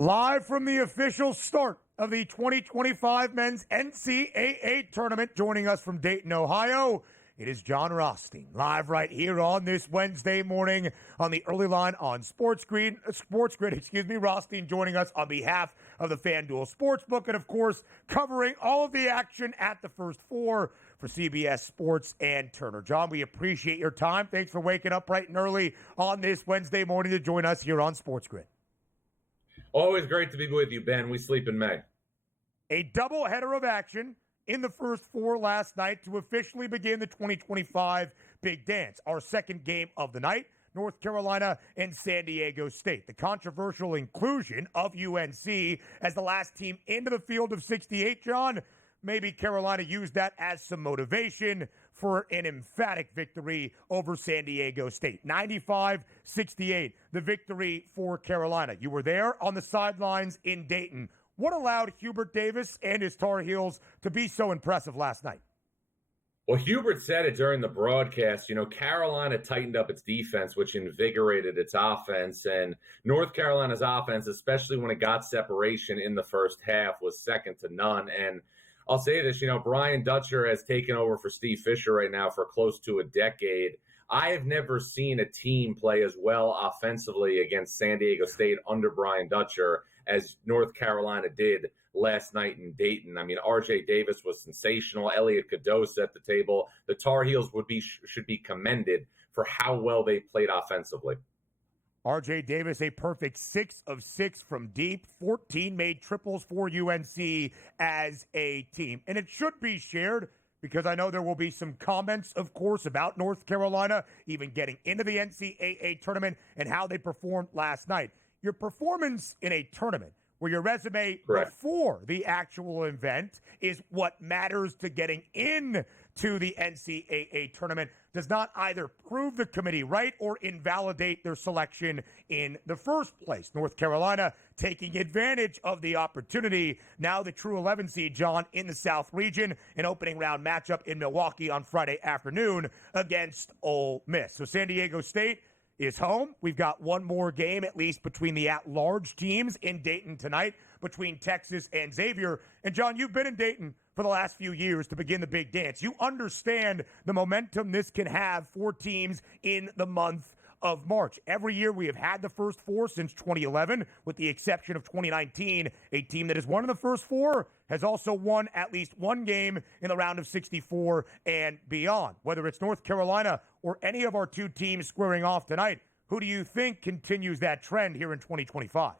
Live from the official start of the 2025 Men's NCAA Tournament, joining us from Dayton, Ohio, it is Jon Rothstein, live right here on this Wednesday morning on the early line on SportsGrid. Rothstein joining us on behalf of the FanDuel Sportsbook and, of course, covering all of the action at the First Four for CBS Sports and Turner. Jon, we appreciate your time. Thanks for waking up bright and early on this Wednesday morning to join us here on SportsGrid. Always great to be with you, Ben. We sleep in May. A doubleheader of action in the First Four last night to officially begin the 2025 Big Dance. Our second game of the night, North Carolina and San Diego State. The controversial inclusion of UNC as the last team into the field of 68, Jon. Maybe Carolina used that as some motivation for an emphatic victory over San Diego State. 95-68, the victory for Carolina. You were there on the sidelines in Dayton. What allowed Hubert Davis and his Tar Heels to be so impressive last night? Well, Hubert said it during the broadcast. Carolina tightened up its defense, which invigorated its offense. And North Carolina's offense, especially when it got separation in the first half, was second to none. And I'll say this, Brian Dutcher has taken over for Steve Fisher right now for close to a decade. I have never seen a team play as well offensively against San Diego State under Brian Dutcher as North Carolina did last night in Dayton. I mean, R.J. Davis was sensational. Elliot Cados at the table. The Tar Heels should be commended for how well they played offensively. R.J. Davis, a perfect 6 of 6 from deep, 14 made triples for UNC as a team. And it should be shared because I know there will be some comments, of course, about North Carolina even getting into the NCAA tournament and how they performed last night. Your performance in a tournament where your resume before the actual event is what matters to getting in to the NCAA tournament does not either prove the committee right or invalidate their selection in the first place. North Carolina taking advantage of the opportunity. Now the true 11 seed, Jon, in the South region, an opening round matchup in Milwaukee on Friday afternoon against Ole Miss. So San Diego State is home. We've got one more game, at least, between the at-large teams in Dayton tonight, between Texas and Xavier. And, Jon, you've been in Dayton for the last few years to begin the Big Dance. You understand the momentum this can have for teams in the month of March. Every year we have had the First Four since 2011, with the exception of 2019. A team that has won in the First Four has also won at least one game in the round of 64 and beyond. Whether it's North Carolina or any of our two teams squaring off tonight, who do you think continues that trend here in 2025?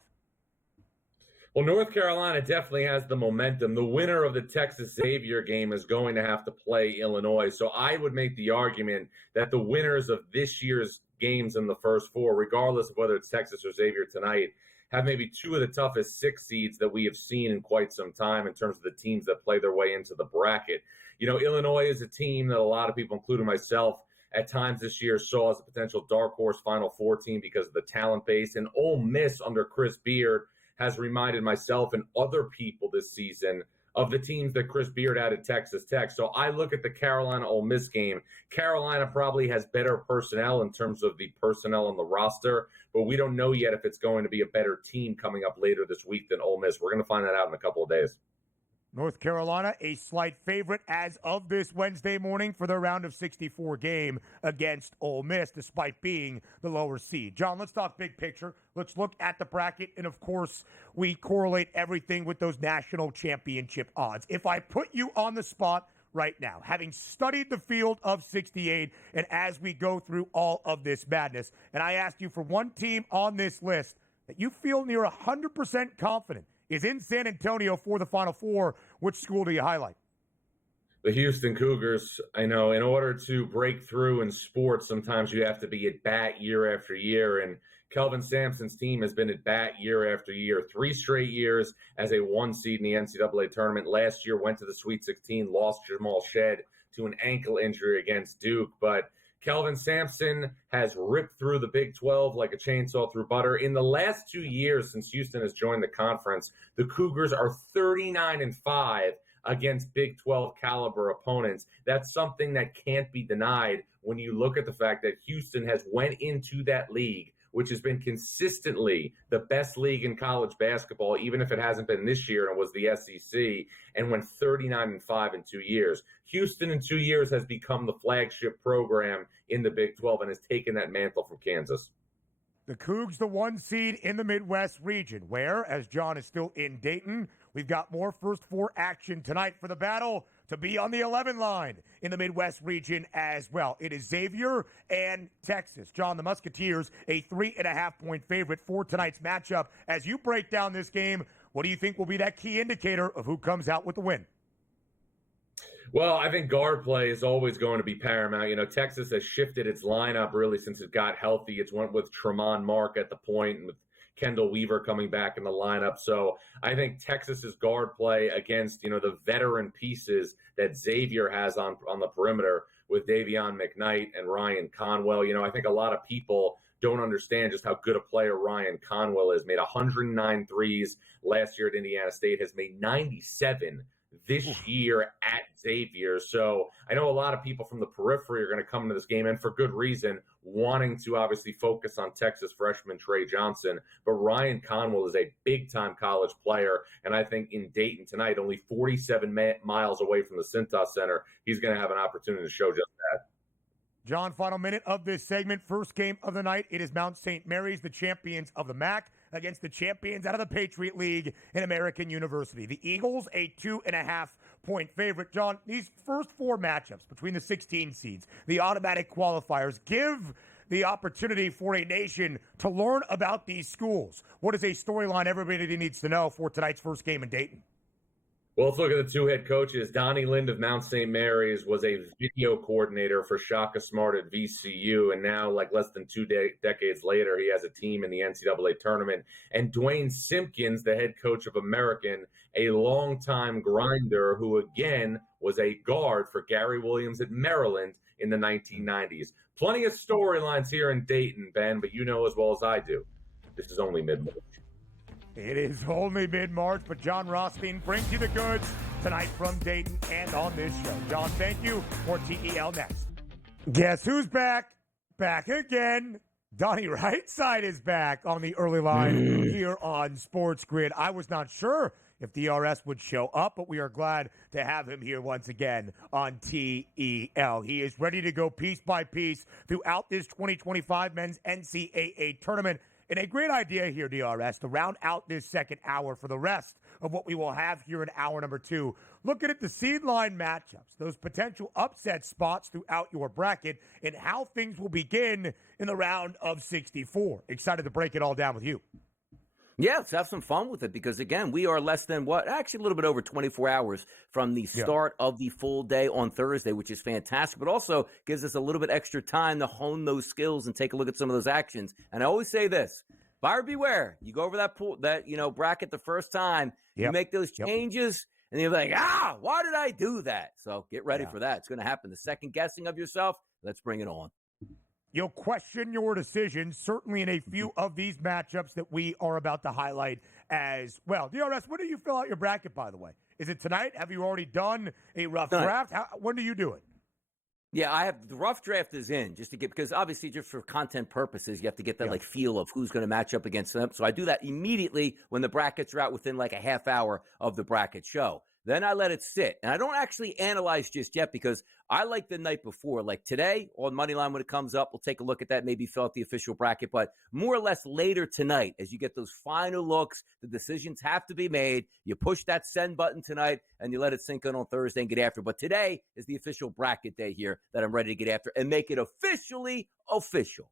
Well, North Carolina definitely has the momentum. The winner of the Texas-Xavier game is going to have to play Illinois. So I would make the argument that the winners of this year's games in the First Four, regardless of whether it's Texas or Xavier tonight, have maybe two of the toughest 6 seeds that we have seen in quite some time in terms of the teams that play their way into the bracket. Illinois is a team that a lot of people, including myself, at times this year saw as a potential dark horse Final Four team because of the talent base. And Ole Miss under Chris Beard has reminded myself and other people this season of the teams that Chris Beard had at Texas Tech. So I look at the Carolina-Ole Miss game. Carolina probably has better personnel in terms of the personnel on the roster, but we don't know yet if it's going to be a better team coming up later this week than Ole Miss. We're going to find that out in a couple of days. North Carolina, a slight favorite as of this Wednesday morning for their round of 64 game against Ole Miss, despite being the lower seed. Jon, let's talk big picture. Let's look at the bracket. And, of course, we correlate everything with those national championship odds. If I put you on the spot right now, having studied the field of 68, and as we go through all of this madness, and I asked you for one team on this list that you feel near 100% confident is in San Antonio for the Final Four, which school do you highlight? The Houston Cougars. I know in order to break through in sports, sometimes you have to be at bat year after year. And Kelvin Sampson's team has been at bat year after year, 3 straight years as a 1 seed in the NCAA tournament. Last year went to the Sweet 16, lost Jamal Shed to an ankle injury against Duke. But Kelvin Sampson has ripped through the Big 12 like a chainsaw through butter. In the last 2 years since Houston has joined the conference, the Cougars are 39-5 against Big 12 caliber opponents. That's something that can't be denied when you look at the fact that Houston has went into that league which has been consistently the best league in college basketball, even if it hasn't been this year, and it was the SEC, and went 39-5 in 2 years. Houston in 2 years has become the flagship program in the Big 12 and has taken that mantle from Kansas. The Cougs, the 1 seed in the Midwest region, where, as Jon is still in Dayton, we've got more First Four action tonight for the battle to be on the 11 line in the Midwest region as well. It is Xavier and Texas. Jon, the Musketeers, a 3.5-point favorite for tonight's matchup. As you break down this game, what do you think will be that key indicator of who comes out with the win? Well, I think guard play is always going to be paramount. You know, Texas has shifted its lineup really since it got healthy. It's went with Tremont Mark at the point and with Kendall Weaver coming back in the lineup. So I think Texas's guard play against, the veteran pieces that Xavier has on the perimeter with Davion McKnight and Ryan Conwell. I think a lot of people don't understand just how good a player Ryan Conwell is. Made 109 threes last year at Indiana State, has made 97 this year at Xavier. So I know a lot of people from the periphery are going to come into this game, and for good reason, wanting to obviously focus on Texas freshman Trey Johnson. But Ryan Conwell is a big-time college player, and I think in Dayton tonight, only 47 miles away from the Cintas Center, he's going to have an opportunity to show just that. Jon, final minute of this segment. First game of the night. It is Mount St. Mary's, the champions of the MAC, against the champions out of the Patriot League in American University. The Eagles, a 2.5-point favorite. Jon, these first 4 matchups between the 16 seeds, the automatic qualifiers, give the opportunity for a nation to learn about these schools. What is a storyline everybody needs to know for tonight's first game in Dayton? Well, let's look at the 2 head coaches. Donnie Lind of Mount St. Mary's was a video coordinator for Shaka Smart at VCU, and now, like less than 2 decades later, he has a team in the NCAA tournament. And Dwayne Simpkins, the head coach of American, a longtime grinder who, again, was a guard for Gary Williams at Maryland in the 1990s. Plenty of storylines here in Dayton, Ben, but you know as well as I do, this is only mid-March. It is only mid-March, but Jon Rothstein brings you the goods tonight from Dayton and on this show. Jon, thank you. More TEL next. Guess who's back? Back again. Donnie Rightside is back on the early line here on SportsGrid. I was not sure if DRS would show up, but we are glad to have him here once again on TEL. He is ready to go piece by piece throughout this 2025 men's NCAA tournament. And a great idea here, DRS, to round out this second hour for the rest of what we will have here in hour number 2. Looking at the seed line matchups, those potential upset spots throughout your bracket, and how things will begin in the round of 64. Excited to break it all down with you. Yeah, let's have some fun with it because, again, we are less than actually a little bit over 24 hours from the start of the full day on Thursday, which is fantastic, but also gives us a little bit extra time to hone those skills and take a look at some of those actions. And I always say this, buyer beware. You go over that bracket the first time, you make those changes, and you're like, why did I do that? So get ready for that. It's going to happen. The second guessing of yourself, let's bring it on. You'll question your decision, certainly in a few of these matchups that we are about to highlight as well. DRS, when do you fill out your bracket, by the way? Is it tonight? Have you already done a rough draft? When do you do it? Yeah, I have the rough draft is in just to get, because obviously just for content purposes, you have to get that feel of who's going to match up against them. So I do that immediately when the brackets are out within like a half hour of the bracket show. Then I let it sit. And I don't actually analyze just yet because I like the night before. Like today on Moneyline when it comes up, we'll take a look at that, maybe fill out the official bracket. But more or less later tonight, as you get those final looks, the decisions have to be made. You push that send button tonight and you let it sink in on Thursday and get after. But today is the official bracket day here that I'm ready to get after and make it officially official.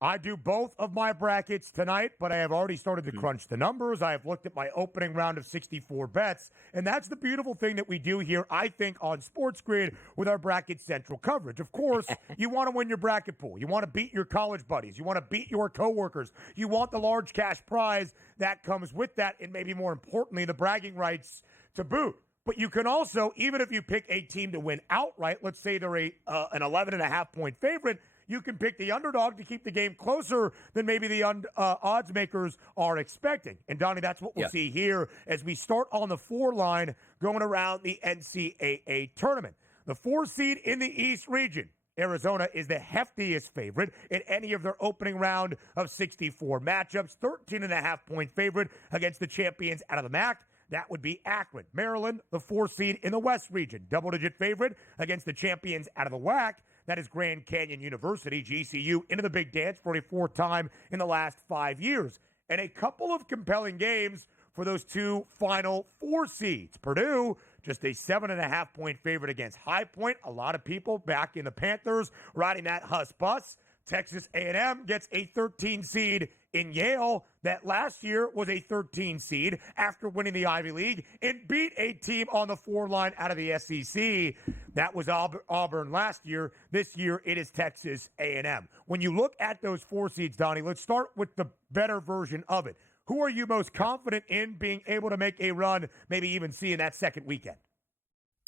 I do both of my brackets tonight, but I have already started to crunch the numbers. I have looked at my opening round of 64 bets, and that's the beautiful thing that we do here, I think, on SportsGrid with our bracket central coverage. Of course, you want to win your bracket pool. You want to beat your college buddies. You want to beat your coworkers. You want the large cash prize that comes with that, and maybe more importantly, the bragging rights to boot. But you can also, even if you pick a team to win outright, let's say they're an 11.5-point favorite, you can pick the underdog to keep the game closer than maybe the odds makers are expecting. And, Donnie, that's what we'll see here as we start on the 4 line going around the NCAA tournament. The 4 seed in the East region, Arizona is the heftiest favorite in any of their opening round of 64 matchups. 13.5-point favorite against the champions out of the MAC. That would be Akron. Maryland, the 4 seed in the West region. Double-digit favorite against the champions out of the WAC. That is Grand Canyon University, GCU, into the big dance for a 4th time in the last 5 years. And a couple of compelling games for those 2 final 4 seeds. Purdue, just a 7.5-point favorite against High Point. A lot of people back in the Panthers riding that Huss bus. Texas A&M gets a 13 seed in Yale that last year was a 13 seed after winning the Ivy League and beat a team on the 4 line out of the SEC. That was Auburn last year. This year it is Texas A&M. When you look at those 4 seeds, Donnie, let's start with the better version of it. Who are you most confident in being able to make a run, maybe even seeing that second weekend?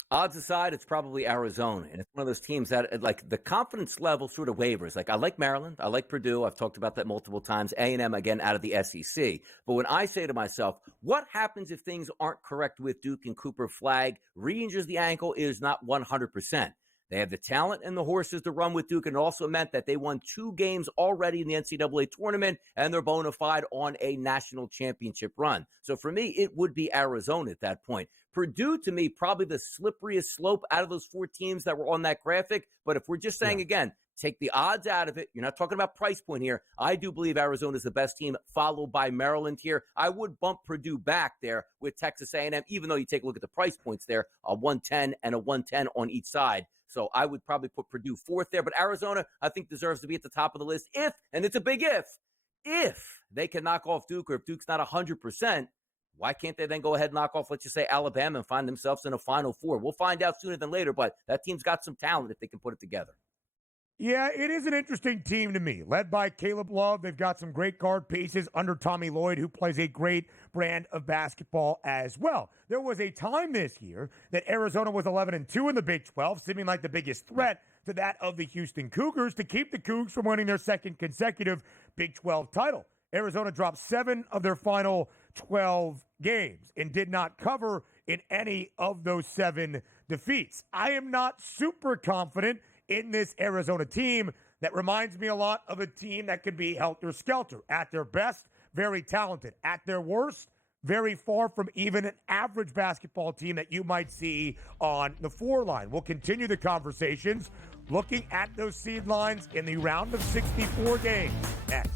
Odds aside, it's probably Arizona. And it's one of those teams that, like, the confidence level sort of wavers. Like, I like Maryland. I like Purdue. I've talked about that multiple times. A&M, again, out of the SEC. But when I say to myself, what happens if things aren't correct with Duke and Cooper Flag? Re-injures the ankle is not 100%. They have the talent and the horses to run with Duke, and it also meant that they won 2 games already in the NCAA tournament, and they're bona fide on a national championship run. So for me, it would be Arizona at that point. Purdue, to me, probably the slipperiest slope out of those 4 teams that were on that graphic. But if we're just saying, again, take the odds out of it, you're not talking about price point here. I do believe Arizona is the best team, followed by Maryland here. I would bump Purdue back there with Texas A&M, even though you take a look at the price points there, a 110 and a 110 on each side. So I would probably put Purdue 4th there. But Arizona, I think, deserves to be at the top of the list if, and it's a big if they can knock off Duke, or if Duke's not 100%, why can't they then go ahead and knock off, let's just say, Alabama and find themselves in a Final Four? We'll find out sooner than later, but that team's got some talent if they can put it together. Yeah, it is an interesting team to me. Led by Caleb Love. They've got some great guard pieces under Tommy Lloyd, who plays a great brand of basketball as well. There was a time this year that Arizona was 11-2 in the Big 12, seeming like the biggest threat to that of the Houston Cougars to keep the Cougs from winning their 2nd consecutive Big 12 title. Arizona dropped 7 of their final 12 games and did not cover in any of those 7 defeats. I am not super confident in this Arizona team that reminds me a lot of a team that could be helter-skelter. At their best, very talented. At their worst, very far from even an average basketball team that you might see on the 4 line. We'll continue the conversations looking at those seed lines in the round of 64 games next.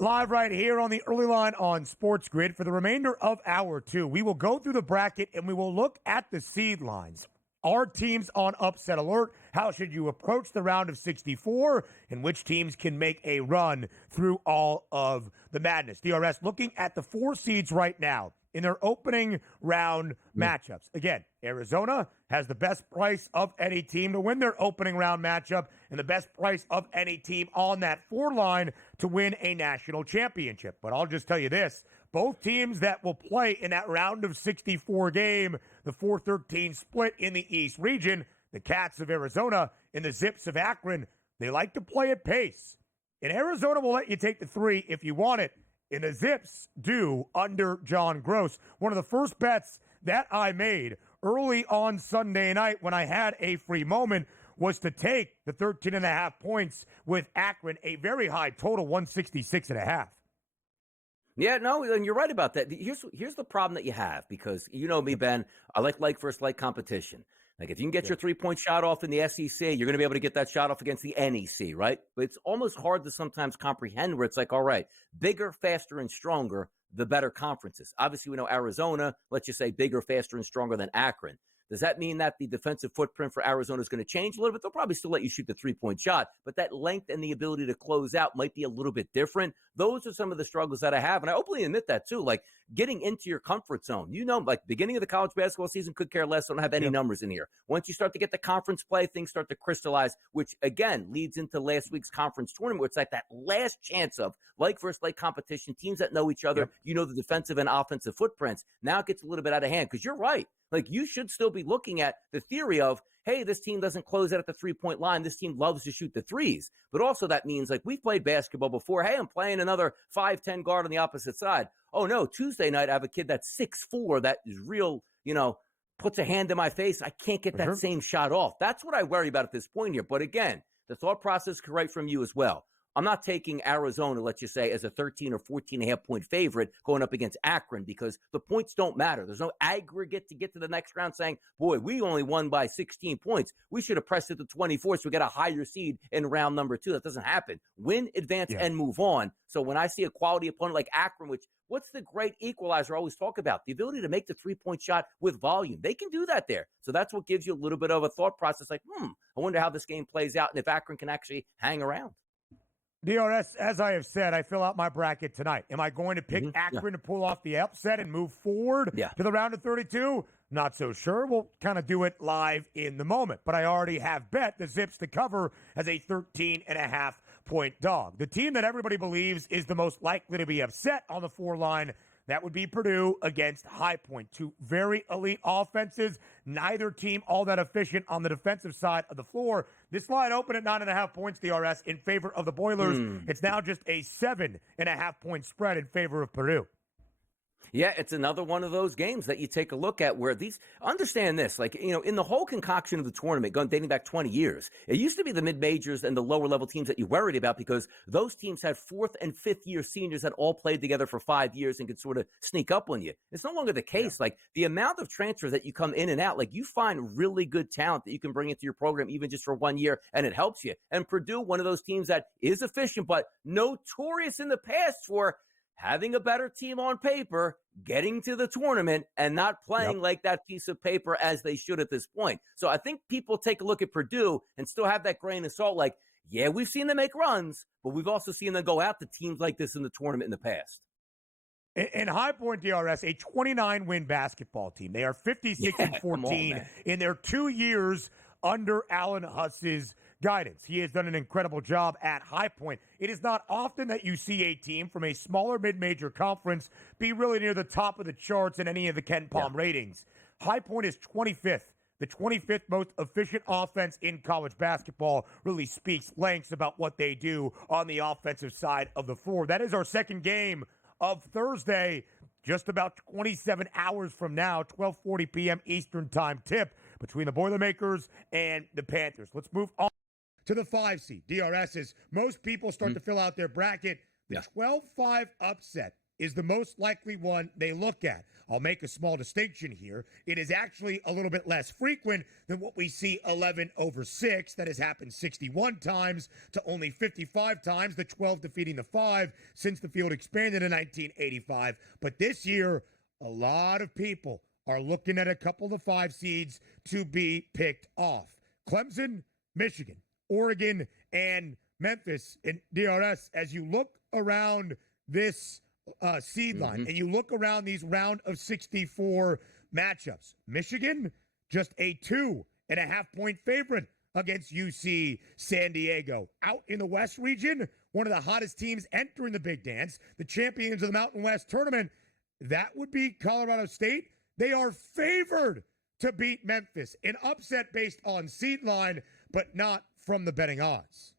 Live right here on the early line on SportsGrid. For the remainder of hour 2, we will go through the bracket and we will look at the seed lines. Are teams on upset alert? How should you approach the round of 64? And which teams can make a run through all of the madness? DRS looking at the 4 seeds right now in their opening round matchups. Again, Arizona has the best price of any team to win their opening round matchup and the best price of any team on that 4 line to win a national championship. But I'll just tell you this. Both teams that will play in that round of 64 game, the 4-13 split in the East region, the Cats of Arizona and the Zips of Akron, they like to play at pace. And Arizona will let you take the 3 if you want it. And the Zips do under John Gross. One of the first bets that I made early on Sunday night when I had a free moment was to take the 13.5 points with Akron, a very high total, 166.5. Yeah, no, and you're right about that. Here's the problem that you have, because you know me, Ben, I like versus like competition. Like, if you can get your 3-point shot off in the SEC, you're going to be able to get that shot off against the NEC, right? But it's almost hard to sometimes comprehend where it's like, all right, bigger, faster, and stronger, the better conferences. Obviously, we know Arizona, let's just say bigger, faster, and stronger than Akron. Does that mean that the defensive footprint for Arizona is going to change a little bit? They'll probably still let you shoot the 3-point shot, but that length and the ability to close out might be a little bit different. Those are some of the struggles that I have, and I openly admit that too. Like, getting into your comfort zone. You know, like, beginning of the college basketball season, could care less. I don't have any numbers in here. Once you start to get the conference play, things start to crystallize, which again leads into last week's conference tournament, where it's like that last chance of like versus like competition, teams that know each other. You know, the defensive and offensive footprints. Now it gets a little bit out of hand, because you're right. Like, you should still be looking at the theory of, hey, this team doesn't close out at the 3-point line. This team loves to shoot the threes. But also that means, like, we've played basketball before. Hey, I'm playing another 5'10" guard on the opposite side. Oh, no, Tuesday night I have a kid that's 6'4", that is real, you know, puts a hand in my face. I can't get that same shot off. That's what I worry about at this point here. But again, the thought process correct from you as well. I'm not taking Arizona, let's just say, as a 13 or 14.5-point favorite going up against Akron because the points don't matter. There's no aggregate to get to the next round saying, boy, we only won by 16 points. We should have pressed it to 24 so we get a higher seed in round number 2. That doesn't happen. Win, advance, and move on. So when I see a quality opponent like Akron, which what's the great equalizer I always talk about? The ability to make the three-point shot with volume. They can do that there. So that's what gives you a little bit of a thought process like, I wonder how this game plays out and if Akron can actually hang around. DRS, as I have said, I fill out my bracket tonight. Am I going to pick Akron to pull off the upset and move forward to the round of 32? Not so sure. We'll kind of do it live in the moment. But I already have bet the Zips to cover as a 13.5-point dog. The team that everybody believes is the most likely to be upset on the 4 line, that would be Purdue against High Point. 2 very elite offenses. Neither team all that efficient on the defensive side of the floor. This line opened at 9.5 points, DRS, in favor of the Boilers. It's now just a 7.5-point spread in favor of Purdue. Yeah, it's another one of those games that you take a look at where these, understand this, like, in the whole concoction of the tournament, dating back 20 years, it used to be the mid-majors and the lower level teams that you worried about because those teams had 4th and 5th year seniors that all played together for 5 years and could sort of sneak up on you. It's no longer the case. Like the amount of transfers that you come in and out, like you find really good talent that you can bring into your program even just for 1 year and it helps you. And Purdue, one of those teams that is efficient, but notorious in the past for having a better team on paper, getting to the tournament, and not playing like that piece of paper as they should at this point. So I think people take a look at Purdue and still have that grain of salt like, yeah, we've seen them make runs, but we've also seen them go out to teams like this in the tournament in the past. In High Point, DRS, a 29-win basketball team. They are 56-14 in their 2 years under Alan Huss's guidance. He has done an incredible job at High Point. It is not often that you see a team from a smaller mid-major conference be really near the top of the charts in any of the KenPom ratings. High Point is 25th. The 25th most efficient offense in college basketball really speaks lengths about what they do on the offensive side of the floor. That is our second game of Thursday, just about 27 hours from now, 12:40 p.m. Eastern time tip between the Boilermakers and the Panthers. Let's move on to the 5 seed. DRS is most people start to fill out their bracket. The 12-5 upset is the most likely one they look at. I'll make a small distinction here. It is actually a little bit less frequent than what we see 11/6. That has happened 61 times to only 55 times, the 12 defeating the 5 since the field expanded in 1985. But this year, a lot of people are looking at a couple of the 5 seeds to be picked off. Clemson, Michigan, Oregon, and Memphis. And DRS, as you look around this seed line and you look around these round of 64 matchups, Michigan, just a 2.5-point favorite against UC San Diego. Out in the West region, one of the hottest teams entering the Big Dance, the champions of the Mountain West tournament, that would be Colorado State. They are favored to beat Memphis. An upset based on seed line, but not from the betting odds.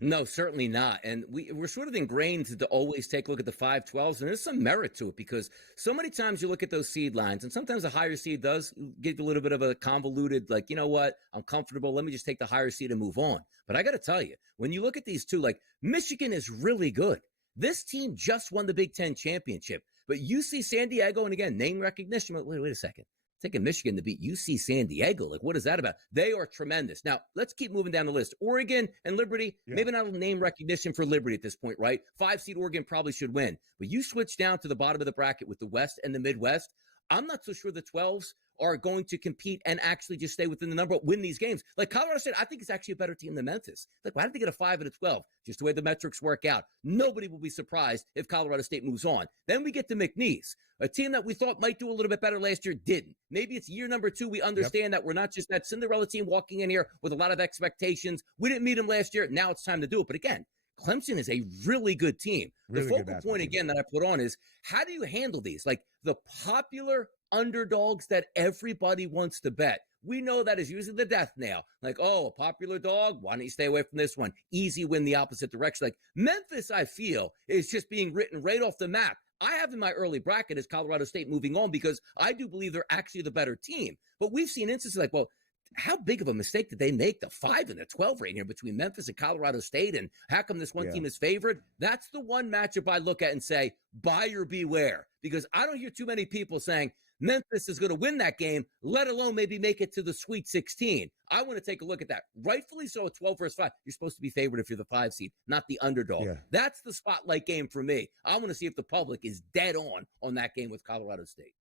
No, certainly not. And we're sort of ingrained to always take a look at the 5-12s, and there's some merit to it because so many times you look at those seed lines, and sometimes a higher seed does give you a little bit of a convoluted, like, you know what, I'm comfortable, let me just take the higher seed and move on. But I got to tell you, when you look at these two, like, Michigan is really good. This team just won the Big Ten championship. But UC San Diego, and again, name recognition, wait a second. Taking Michigan to beat UC San Diego. Like, what is that about? They are tremendous. Now, let's keep moving down the list. Oregon and Liberty, maybe not a name recognition for Liberty at this point, right? 5-seed Oregon probably should win. But you switch down to the bottom of the bracket with the West and the Midwest. I'm not so sure the 12s are going to compete and actually just stay within the number, win these games. Like Colorado State, I think is actually a better team than Memphis. Like, why did they get a 5 and a 12? Just the way the metrics work out. Nobody will be surprised if Colorado State moves on. Then we get to McNeese, a team that we thought might do a little bit better last year, didn't. Maybe it's year number 2. We understand that we're not just that Cinderella team walking in here with a lot of expectations. We didn't meet them last year. Now it's time to do it. But again, Clemson is a really good team. Really the focal point, again, that I put on is how do you handle these? Like the popular underdogs that everybody wants to bet. We know that is usually the death nail. Like, oh, a popular dog, why don't you stay away from this one? Easy win the opposite direction. Like Memphis, I feel, is just being written right off the map. I have in my early bracket as Colorado State moving on because I do believe they're actually the better team. But we've seen instances like, well, how big of a mistake did they make? The 5 and the 12 right here between Memphis and Colorado State, and how come this one team is favored? That's the one matchup I look at and say, buyer beware, because I don't hear too many people saying Memphis is going to win that game, let alone maybe make it to the Sweet 16. I want to take a look at that. Rightfully so, at 12 versus 5. You're supposed to be favored if you're the 5 seed, not the underdog. Yeah. That's the spotlight game for me. I want to see if the public is dead on that game with Colorado State.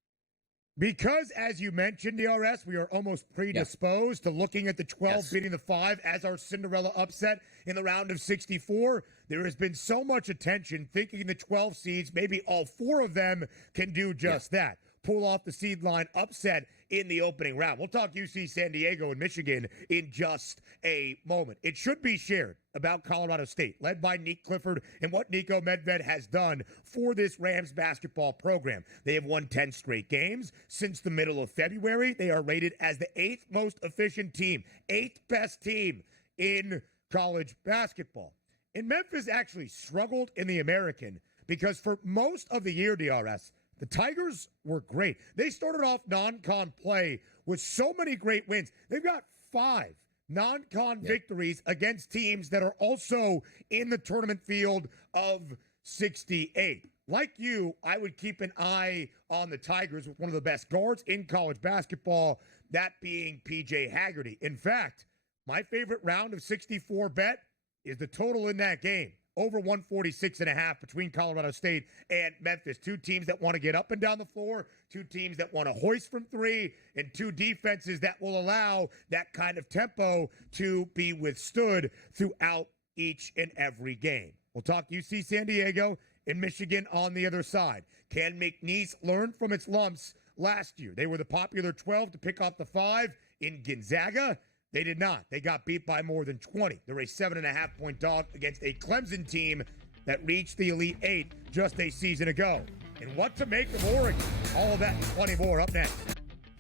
Because, as you mentioned, DRS, we are almost predisposed to looking at the 12 beating the 5 as our Cinderella upset in the round of 64. There has been so much attention thinking the 12 seeds, maybe all 4 of them can do just that. Pull off the seed line upset in the opening round. We'll talk UC San Diego and Michigan in just a moment. It should be shared about Colorado State, led by Nick Clifford, and what Nico Medved has done for this Rams basketball program. They have won 10 straight games since the middle of February. They are rated as the 8th most efficient team, 8th best team in college basketball. And Memphis actually struggled in the American because for most of the year, DRS, the Tigers were great. They started off non-con play with so many great wins. They've got 5 non-con victories against teams that are also in the tournament field of 68. Like you, I would keep an eye on the Tigers with one of the best guards in college basketball, that being P.J. Haggerty. In fact, my favorite round of 64 bet is the total in that game. Over 146.5 between Colorado State and Memphis. 2 teams that want to get up and down the floor, 2 teams that want to hoist from 3, and 2 defenses that will allow that kind of tempo to be withstood throughout each and every game. We'll talk UC San Diego and Michigan on the other side. Can McNeese learn from its lumps last year? They were the popular 12 to pick off the 5 in Gonzaga. They did not. They got beat by more than 20. They're a 7.5-point dog against a Clemson team that reached the Elite 8 just a season ago. And what to make of Oregon? All of that and plenty more up next.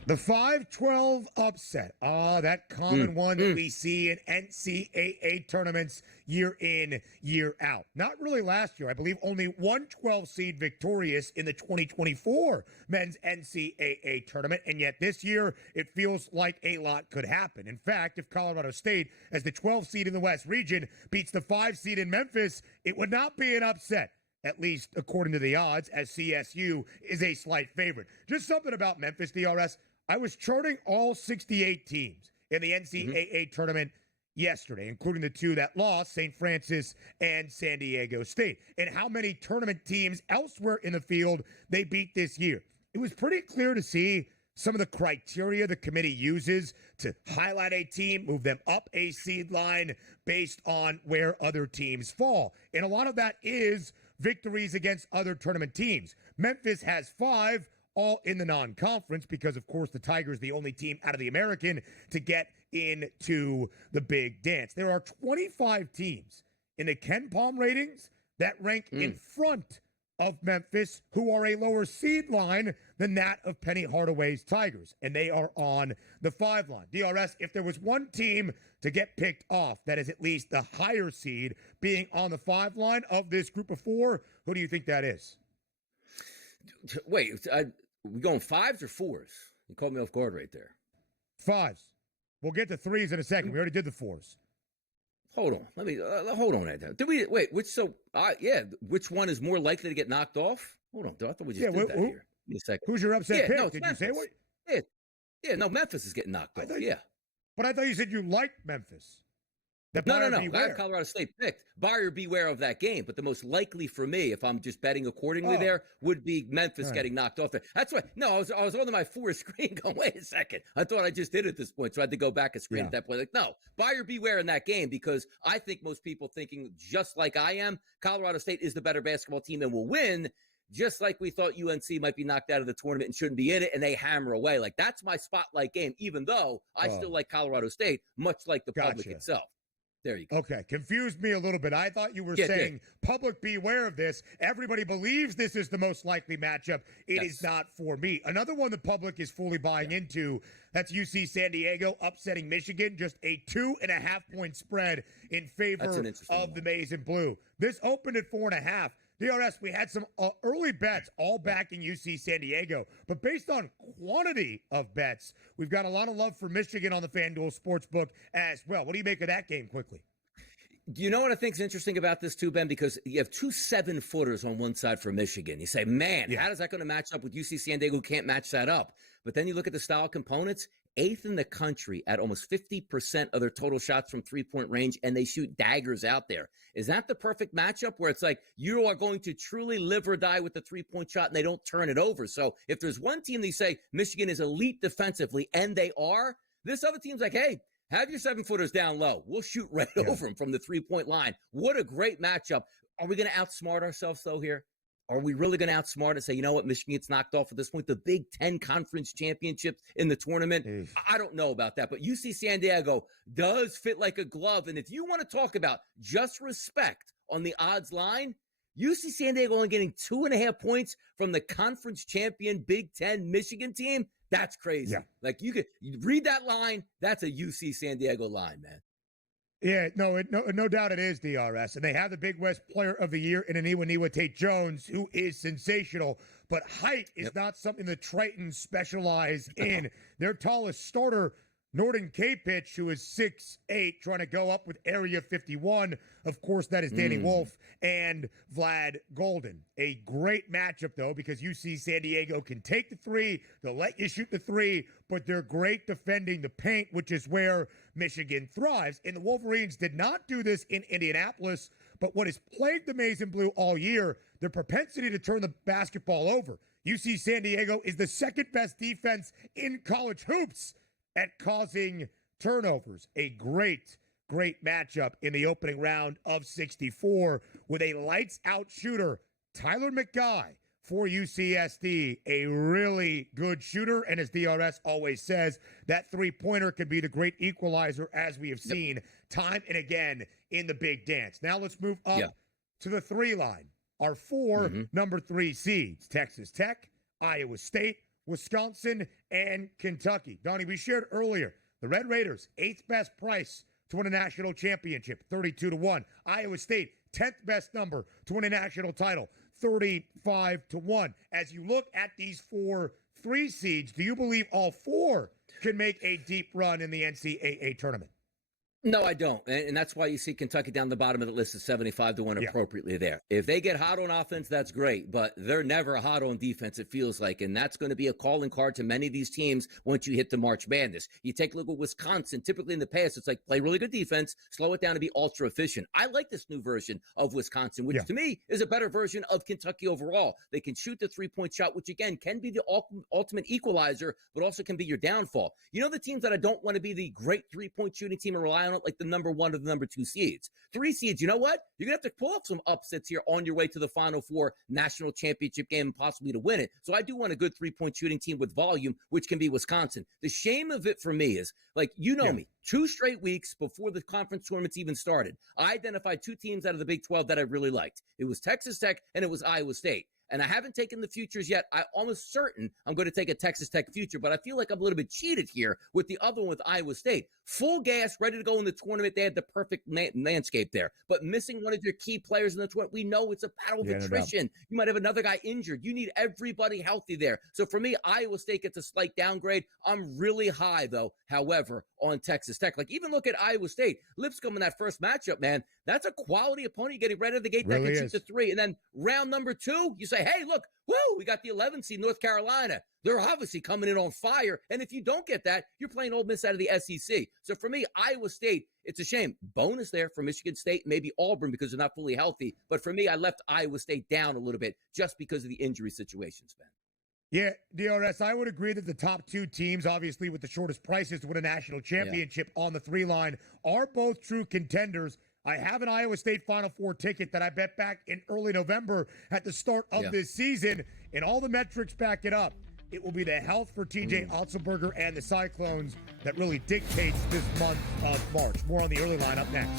The 5-12 upset. That common one that we see in NCAA tournaments year in, year out. Not really last year. I believe only one 12 seed victorious in the 2024 men's NCAA tournament. And yet this year, it feels like a lot could happen. In fact, if Colorado State, as the 12 seed in the West region, beats the 5 seed in Memphis, it would not be an upset. At least according to the odds, as CSU is a slight favorite. Just something about Memphis, DRS. I was charting all 68 teams in the NCAA tournament yesterday, including the 2 that lost, St. Francis and San Diego State, and how many tournament teams elsewhere in the field they beat this year. It was pretty clear to see some of the criteria the committee uses to highlight a team, move them up a seed line based on where other teams fall. And a lot of that is victories against other tournament teams. Memphis has 5, all in the non-conference, because, of course, the Tigers the only team out of the American to get into the big dance. There are 25 teams in the KenPom ratings that rank in front of Memphis, who are a lower seed line than that of Penny Hardaway's Tigers, and they are on the 5 line. DRS, if there was one team to get picked off that is at least the higher seed being on the 5 line of this group of 4, who do you think that is? Wait, we going 5s or 4s? You caught me off guard right there. 5s. We'll get to 3s in a second. We already did the 4s. Hold on. Let me hold on. Did we wait? Which one is more likely to get knocked off? Hold on. I thought we just did that here. Give me a second. Who's your upset pick? No, did Memphis. you say what? No, Memphis is getting knocked off. But I thought you said you liked Memphis. No. I have Colorado State picked. Buyer beware of that game. But the most likely for me, if I'm just betting accordingly there, would be Memphis getting knocked off there. That's why. No, I was on my 4 screen going, wait a second. I thought I just did it at this point. So I had to go back a screen at that point. Like, no, buyer beware in that game, because I think most people thinking just like I am, Colorado State is the better basketball team and will win. Just like we thought UNC might be knocked out of the tournament and shouldn't be in it, and they hammer away. Like, that's my spotlight game, even though I still like Colorado State, much like the public itself. There you go. Okay, confused me a little bit. I thought you were saying, public beware of this. Everybody believes this is the most likely matchup. It is not for me. Another one the public is fully buying into, that's UC San Diego upsetting Michigan. Just a 2.5-point spread in favor of the Maize and Blue. This opened at 4.5. DRS, we had some early bets all backing UC San Diego, but based on quantity of bets, we've got a lot of love for Michigan on the FanDuel Sportsbook as well. What do you make of that game quickly? Do you know what I think is interesting about this too, Ben? Because you have 2 7-footers on one side for Michigan. You say, man, how is that going to match up with UC San Diego, who can't match that up? But then you look at the style components, 8th in the country at almost 50% of their total shots from three-point range, and they shoot daggers out there. Is that the perfect matchup where it's like you are going to truly live or die with the three-point shot and they don't turn it over? So if there's one team they say Michigan is elite defensively, and they are, this other team's like, hey, have your 7-footers down low. We'll shoot right over them from the three-point line. What a great matchup. Are we going to outsmart ourselves, though, here? Are we really going to outsmart and say, you know what, Michigan gets knocked off at this point? The Big Ten Conference Championships in the tournament? I don't know about that. But UC San Diego does fit like a glove. And if you want to talk about just respect on the odds line, UC San Diego only getting 2.5 points from the conference champion Big Ten Michigan team. That's crazy. Yeah. Like you read that line. That's a UC San Diego line, man. Yeah, no doubt it is, DRS. And they have the Big West Player of the Year in Aniwa Tate Jones, who is sensational. But height is not something the Tritons specialize in. Their tallest starter, Norden K-Pitch, who is 6'8", trying to go up with Area 51. Of course, that is Danny Wolf and Vlad Golden. A great matchup, though, because UC San Diego can take the three. They'll let you shoot the three, but they're great defending the paint, which is where Michigan thrives. And the Wolverines did not do this in Indianapolis, but what has plagued the Maize and Blue all year, their propensity to turn the basketball over. UC San Diego is the second best defense in college hoops at causing turnovers. A great matchup in the opening round of 64 with a lights-out shooter, Tyler McGuy for UCSD, a really good shooter. And as DRS always says, that three-pointer could be the great equalizer, as we have seen time and again in the big dance. Now let's move up to the 3 line. Our 4 number 3 seeds, Texas Tech, Iowa State, Wisconsin, and Kentucky. Donnie, we shared earlier, the Red Raiders, 8th best price to win a national championship, 32-1. Iowa State, 10th best number to win a national title, 35-1. As you look at these 4 3 seeds, do you believe all 4 can make a deep run in the NCAA tournament? No, I don't. And that's why you see Kentucky down the bottom of the list at 75-1 appropriately there. If they get hot on offense, that's great, but they're never hot on defense, it feels like. And that's going to be a calling card to many of these teams once you hit the March Madness. You take a look at Wisconsin. Typically in the past, it's like play really good defense, slow it down, and be ultra efficient. I like this new version of Wisconsin, which to me is a better version of Kentucky overall. They can shoot the three-point shot, which again can be the ultimate equalizer, but also can be your downfall. You know the teams that I don't want to be the great three-point shooting team and rely on it, like the number 1 or the number 2 seeds. 3 seeds, you know what? You're going to have to pull off some upsets here on your way to the Final Four national championship game and possibly to win it. So I do want a good three-point shooting team with volume, which can be Wisconsin. The shame of it for me is, like, you know me, 2 straight weeks before the conference tournaments even started, I identified 2 teams out of the Big 12 that I really liked. It was Texas Tech and it was Iowa State. And I haven't taken the futures yet. I'm almost certain I'm going to take a Texas Tech future, but I feel like I'm a little bit cheated here with the other one with Iowa State. Full gas, ready to go in the tournament. They had the perfect landscape there. But missing one of your key players in the tournament, we know it's a battle of attrition. You might have another guy injured. You need everybody healthy there. So for me, Iowa State gets a slight downgrade. I'm really high, though, however, on Texas Tech. Like, even look at Iowa State. Lipscomb in that first matchup, man. That's a quality opponent getting right out of the gate that can shoot the 3. And then round number 2, you say, hey, look, woo, we got the 11th seed North Carolina. They're obviously coming in on fire. And if you don't get that, you're playing Ole Miss out of the SEC. So for me, Iowa State, it's a shame. Bonus there for Michigan State, maybe Auburn because they're not fully healthy. But for me, I left Iowa State down a little bit just because of the injury situations, Ben. Yeah, DRS, I would agree that the top 2 teams, obviously with the shortest prices to win a national championship on the 3 line, are both true contenders. I have an Iowa State Final Four ticket that I bet back in early November at the start of this season, and all the metrics back it up. It will be the health for TJ Otzelberger and the Cyclones that really dictates this month of March. More on the early line up next.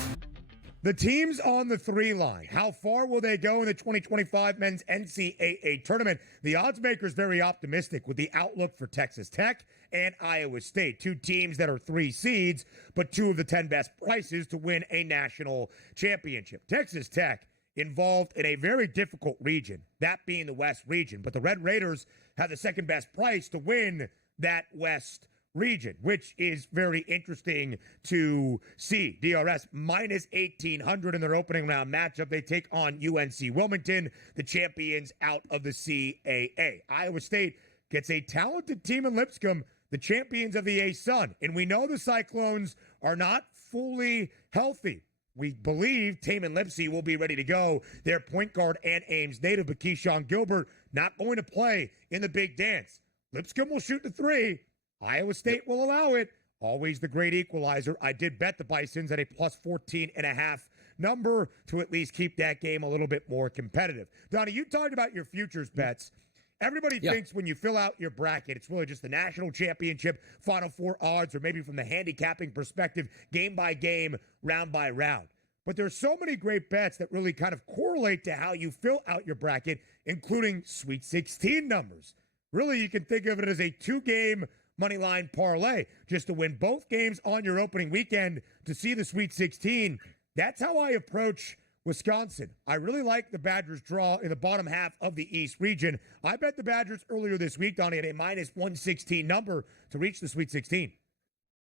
The teams on the 3 line, how far will they go in the 2025 men's NCAA tournament? The odds makers very optimistic with the outlook for Texas Tech and Iowa State, 2 teams that are 3 seeds, but 2 of the 10 best prices to win a national championship. Texas Tech involved in a very difficult region, that being the West region. But the Red Raiders have the second best price to win that West region, which is very interesting to see. DRS minus 1,800 in their opening round matchup. They take on UNC Wilmington, the champions out of the CAA. Iowa State gets a talented team in Lipscomb, the champions of the A-Sun. And we know the Cyclones are not fully healthy. We believe Taman Lipsey will be ready to go. Their point guard and Ames native, but Keyshawn Gilbert not going to play in the big dance. Lipscomb will shoot the three. Iowa State will allow it. Always the great equalizer. I did bet the Bisons at a plus 14.5 number to at least keep that game a little bit more competitive. Donnie, you talked about your futures bets. Everybody thinks when you fill out your bracket, it's really just the national championship, Final Four odds, or maybe from the handicapping perspective, game by game, round by round. But there's so many great bets that really kind of correlate to how you fill out your bracket, including Sweet 16 numbers. Really, you can think of it as a two-game moneyline parlay, just to win both games on your opening weekend to see the Sweet 16. That's how I approach Wisconsin. I really like the Badgers draw in the bottom half of the East region. I bet the Badgers earlier this week, Donnie, at a minus 116 number to reach the Sweet 16.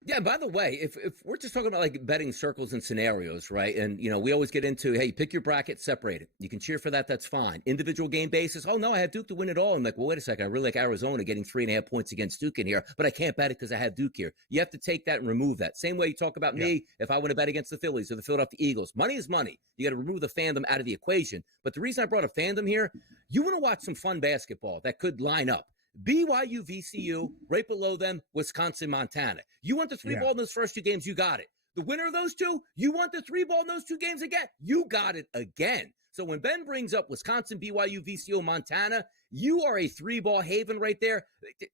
Yeah, by the way, if we're just talking about like betting circles and scenarios, right? And, you know, we always get into, hey, pick your bracket, separate it. You can cheer for that. That's fine. Individual game basis. Oh, no, I have Duke to win it all. I'm like, well, wait a second. I really like Arizona getting 3.5 points against Duke in here, but I can't bet it because I have Duke here. You have to take that and remove that. Same way you talk about me, if I want to bet against the Phillies or the Philadelphia Eagles. Money is money. You got to remove the fandom out of the equation. But the reason I brought a fandom here, you want to watch some fun basketball that could line up. BYU, VCU, right below them, Wisconsin, Montana. You want the three ball in those first two games, you got it. The winner of those two, you want the three ball in those two games again, you got it again. So when Ben brings up Wisconsin, BYU, VCU, Montana, you are a three ball haven right there.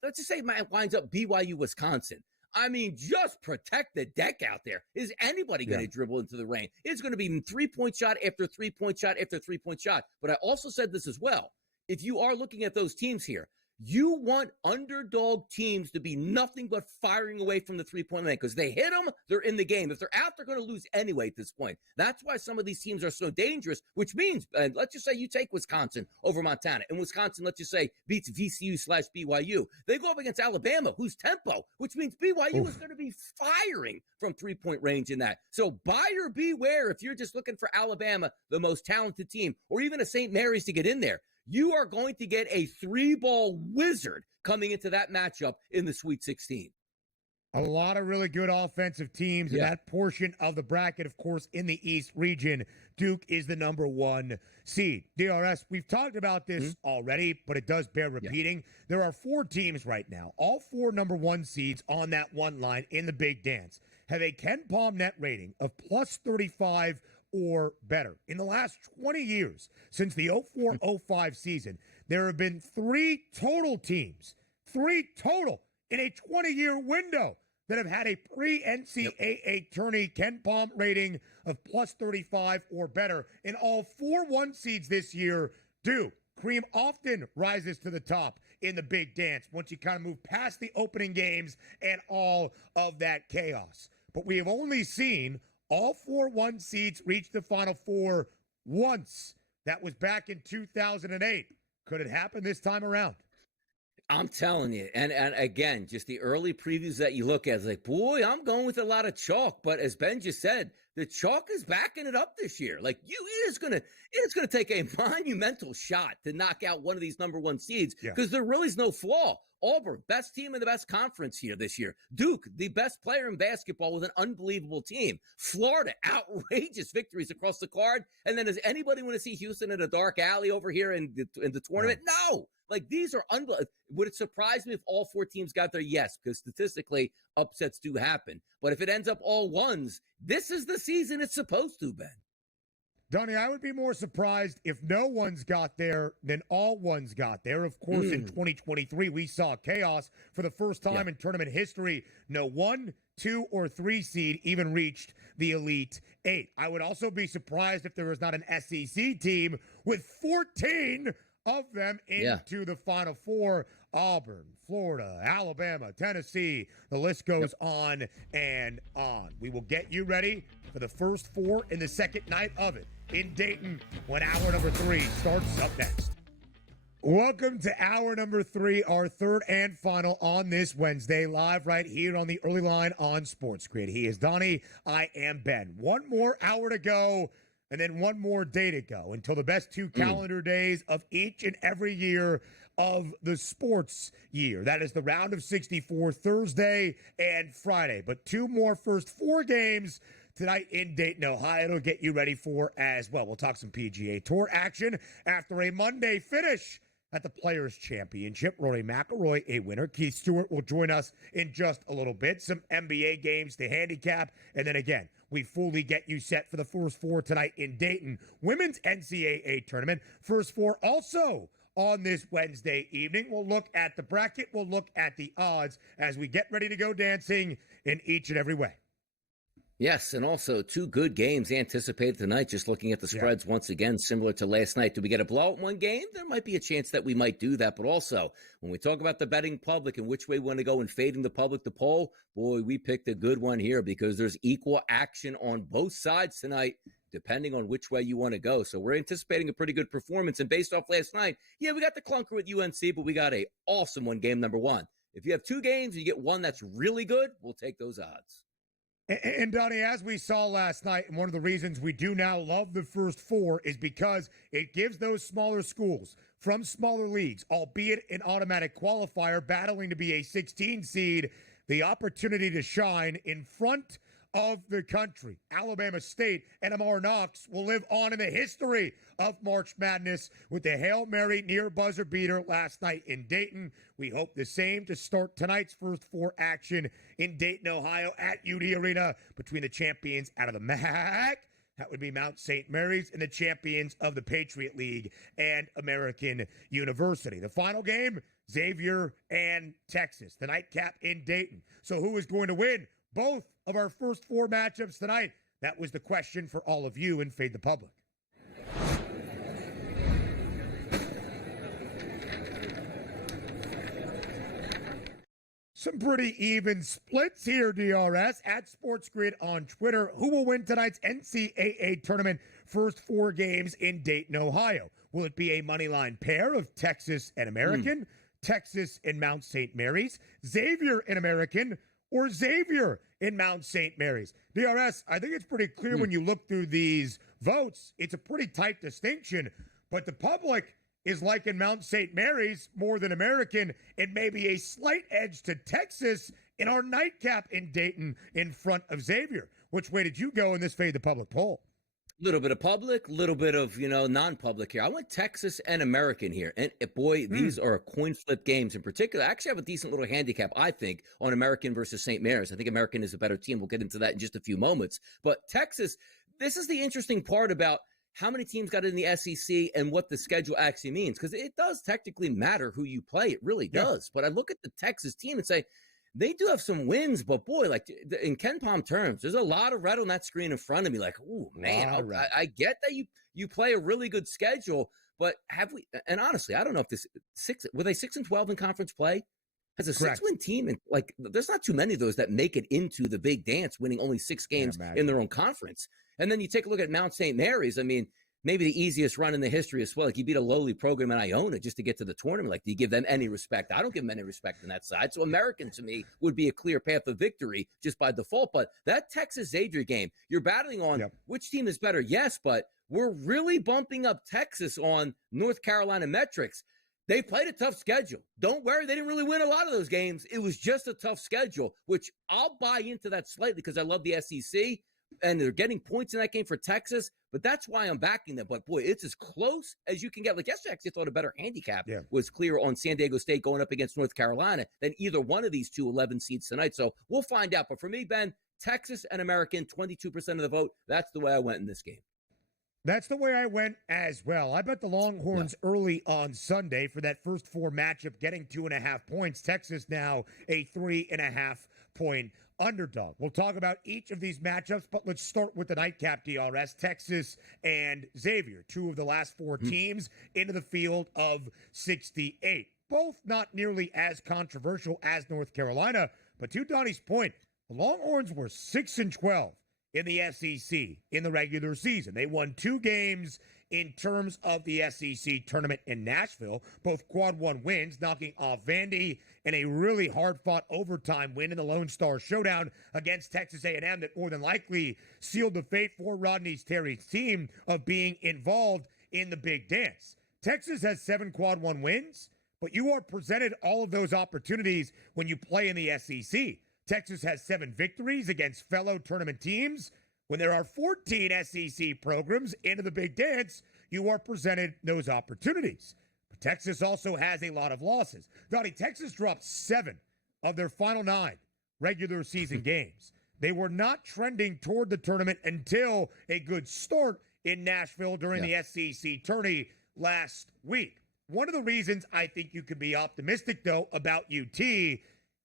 Let's just say mine winds up BYU, Wisconsin. I mean, just protect the deck out there. Is anybody going to dribble into the rain? It's going to be 3-point shot after 3-point shot after 3-point shot. But I also said this as well. If you are looking at those teams here, you want underdog teams to be nothing but firing away from the three-point line because they hit them, they're in the game. If they're out, they're going to lose anyway at this point. That's why some of these teams are so dangerous, which means, let's just say you take Wisconsin over Montana, and Wisconsin, let's just say, beats VCU/BYU. They go up against Alabama, who's tempo, which means BYU is going to be firing from three-point range in that. So buyer beware if you're just looking for Alabama, the most talented team, or even a St. Mary's to get in there. You are going to get a three-ball wizard coming into that matchup in the Sweet 16. A lot of really good offensive teams in that portion of the bracket, of course, in the East region. Duke is the number one seed. DRS, we've talked about this already, but it does bear repeating. There are four teams right now, all four number one seeds on that one line in the big dance, have a KenPom net rating of plus 35 or better. In the last 20 years, since the 04-05 season, there have been three total teams, in a 20-year window that have had a pre-NCAA tourney KenPom rating of plus 35 or better. And all 4-1 seeds this year do. Cream often rises to the top in the big dance once you kind of move past the opening games and all of that chaos. But we have only seen all 4-1 seeds reach the Final Four once. That was back in 2008. Could it happen this time around? I'm telling you. And again, just the early previews that you look at, it's like, boy, I'm going with a lot of chalk. But as Ben just said, the chalk is backing it up this year. Like, it's gonna take a monumental shot to knock out one of these number one seeds because there really is no flaw. Auburn, best team in the best conference here this year. Duke, the best player in basketball with an unbelievable team. Florida, outrageous victories across the card. And then does anybody want to see Houston in a dark alley over here in the tournament? No. Like, these are unbelievable. Would it surprise me if all four teams got there? Yes, because statistically, upsets do happen. But if it ends up all ones, this is the season it's supposed to, Ben. Donnie, I would be more surprised if no one's got there than all ones got there. Of course, in 2023, we saw chaos for the first time in tournament history. No 1, 2, or 3 seed even reached the Elite Eight. I would also be surprised if there was not an SEC team with 14 of them into the Final Four. Auburn, Florida, Alabama, Tennessee. The list goes on and on. We will get you ready for the first four in the second night of it in Dayton when hour number 3 starts up next. Welcome to hour number 3, our third and final on this Wednesday, live right here on the early line on SportsGrid. He is Donnie. I am Ben. One more hour to go, and then one more day to go until the best 2 calendar days of each and every year of the sports year. That is the round of 64, Thursday and Friday. But 2 more first 4 games tonight in Dayton, Ohio, to get you ready for as well. We'll talk some PGA Tour action after a Monday finish at the Players' Championship. Rory McIlroy, a winner. Keith Stewart will join us in just a little bit. Some NBA games to handicap. And then again, we fully get you set for the first 4 tonight in Dayton. Women's NCAA Tournament First Four also on this Wednesday evening. We'll look at the bracket. We'll look at the odds as we get ready to go dancing in each and every way. Yes, and also 2 good games anticipated tonight, just looking at the spreads once again, similar to last night. Do we get a blowout in one game? There might be a chance that we might do that, but also when we talk about the betting public and which way we want to go in fading the public to poll, boy, we picked a good one here because there's equal action on both sides tonight, depending on which way you want to go. So we're anticipating a pretty good performance, and based off last night, yeah, we got the clunker with UNC, but we got a awesome one game number 1. If you have 2 games and you get one that's really good, we'll take those odds. And Donnie, as we saw last night, and one of the reasons we do now love the first 4 is because it gives those smaller schools from smaller leagues, albeit an automatic qualifier, battling to be a 16 seed, the opportunity to shine in front of the country. Alabama State and Amar Knox will live on in the history of March Madness with the Hail Mary near buzzer beater last night in Dayton. We hope the same to start tonight's first 4 action in Dayton, Ohio at UD Arena between the champions out of the MAC. That would be Mount St. Mary's and the champions of the Patriot League and American University. The final game, Xavier and Texas. The nightcap in Dayton. So who is going to win both of our first 4 matchups tonight? That was the question for all of you in Fade the Public. Some pretty even splits here, DRS, at SportsGrid on Twitter. Who will win tonight's NCAA Tournament First 4 games in Dayton, Ohio? Will it be a moneyline pair of Texas and American, Texas and Mount St. Mary's, Xavier and American, or Xavier in Mount St. Mary's? DRS, I think it's pretty clear when you look through these votes, it's a pretty tight distinction, but the public is liking Mount St. Mary's more than American, and maybe a slight edge to Texas in our nightcap in Dayton in front of Xavier. Which way did you go in this Fade the Public poll? A little bit of public, a little bit of, non-public here. I went Texas and American here. And boy, these are coin flip games in particular. I actually have a decent little handicap, I think, on American versus St. Mary's. I think American is a better team. We'll get into that in just a few moments. But Texas, this is the interesting part about how many teams got in the SEC and what the schedule actually means. Because it does technically matter who you play. It really does. But I look at the Texas team and say, they do have some wins, but boy, like in KenPom terms, there's a lot of red on that screen in front of me. Like, oh man, I get that you play a really good schedule, but have we? And honestly, I don't know if were they 6-12 in conference play? As a 6-win team, and like, there's not too many of those that make it into the big dance, winning only 6 games in their own conference. And then you take a look at Mount St. Mary's. I mean, maybe the easiest run in the history as well. Like, you beat a lowly program in Iona just to get to the tournament. Like, do you give them any respect? I don't give them any respect on that side. So American, to me, would be a clear path of victory just by default. But that Texas Xavier game, you're battling on which team is better. Yes, but we're really bumping up Texas on North Carolina metrics. They played a tough schedule. Don't worry, they didn't really win a lot of those games. It was just a tough schedule, which I'll buy into that slightly because I love the SEC. And they're getting points in that game for Texas, but that's why I'm backing them. But boy, it's as close as you can get. Like yesterday, I actually thought a better handicap was clear on San Diego State going up against North Carolina than either one of these 2 11 seeds tonight. So we'll find out. But for me, Ben, Texas and American, 22% of the vote. That's the way I went in this game. That's the way I went as well. I bet the Longhorns early on Sunday for that first 4 matchup, getting 2.5 points. Texas now a 3.5 point underdog. We'll talk about each of these matchups, but let's start with the nightcap, DRS. Texas and Xavier, 2 of the last 4 teams into the field of 68. both not nearly as controversial as North Carolina. But to Donnie's point, the Longhorns were 6-12 in the SEC in the regular season. They won 2 games in terms of the SEC tournament in Nashville, both quad 1 wins, knocking off Vandy in a really hard-fought overtime win in the Lone Star Showdown against Texas A&M that more than likely sealed the fate for Rodney Terry's team of being involved in the big dance. Texas has 7 quad 1 wins, but you are presented all of those opportunities when you play in the SEC. Texas has 7 victories against fellow tournament teams. When there are 14 SEC programs into the big dance, you are presented those opportunities. But Texas also has a lot of losses. Donnie, Texas dropped 7 of their final 9 regular season games. They were not trending toward the tournament until a good start in Nashville during the SEC tourney last week. One of the reasons I think you can be optimistic, though, about UT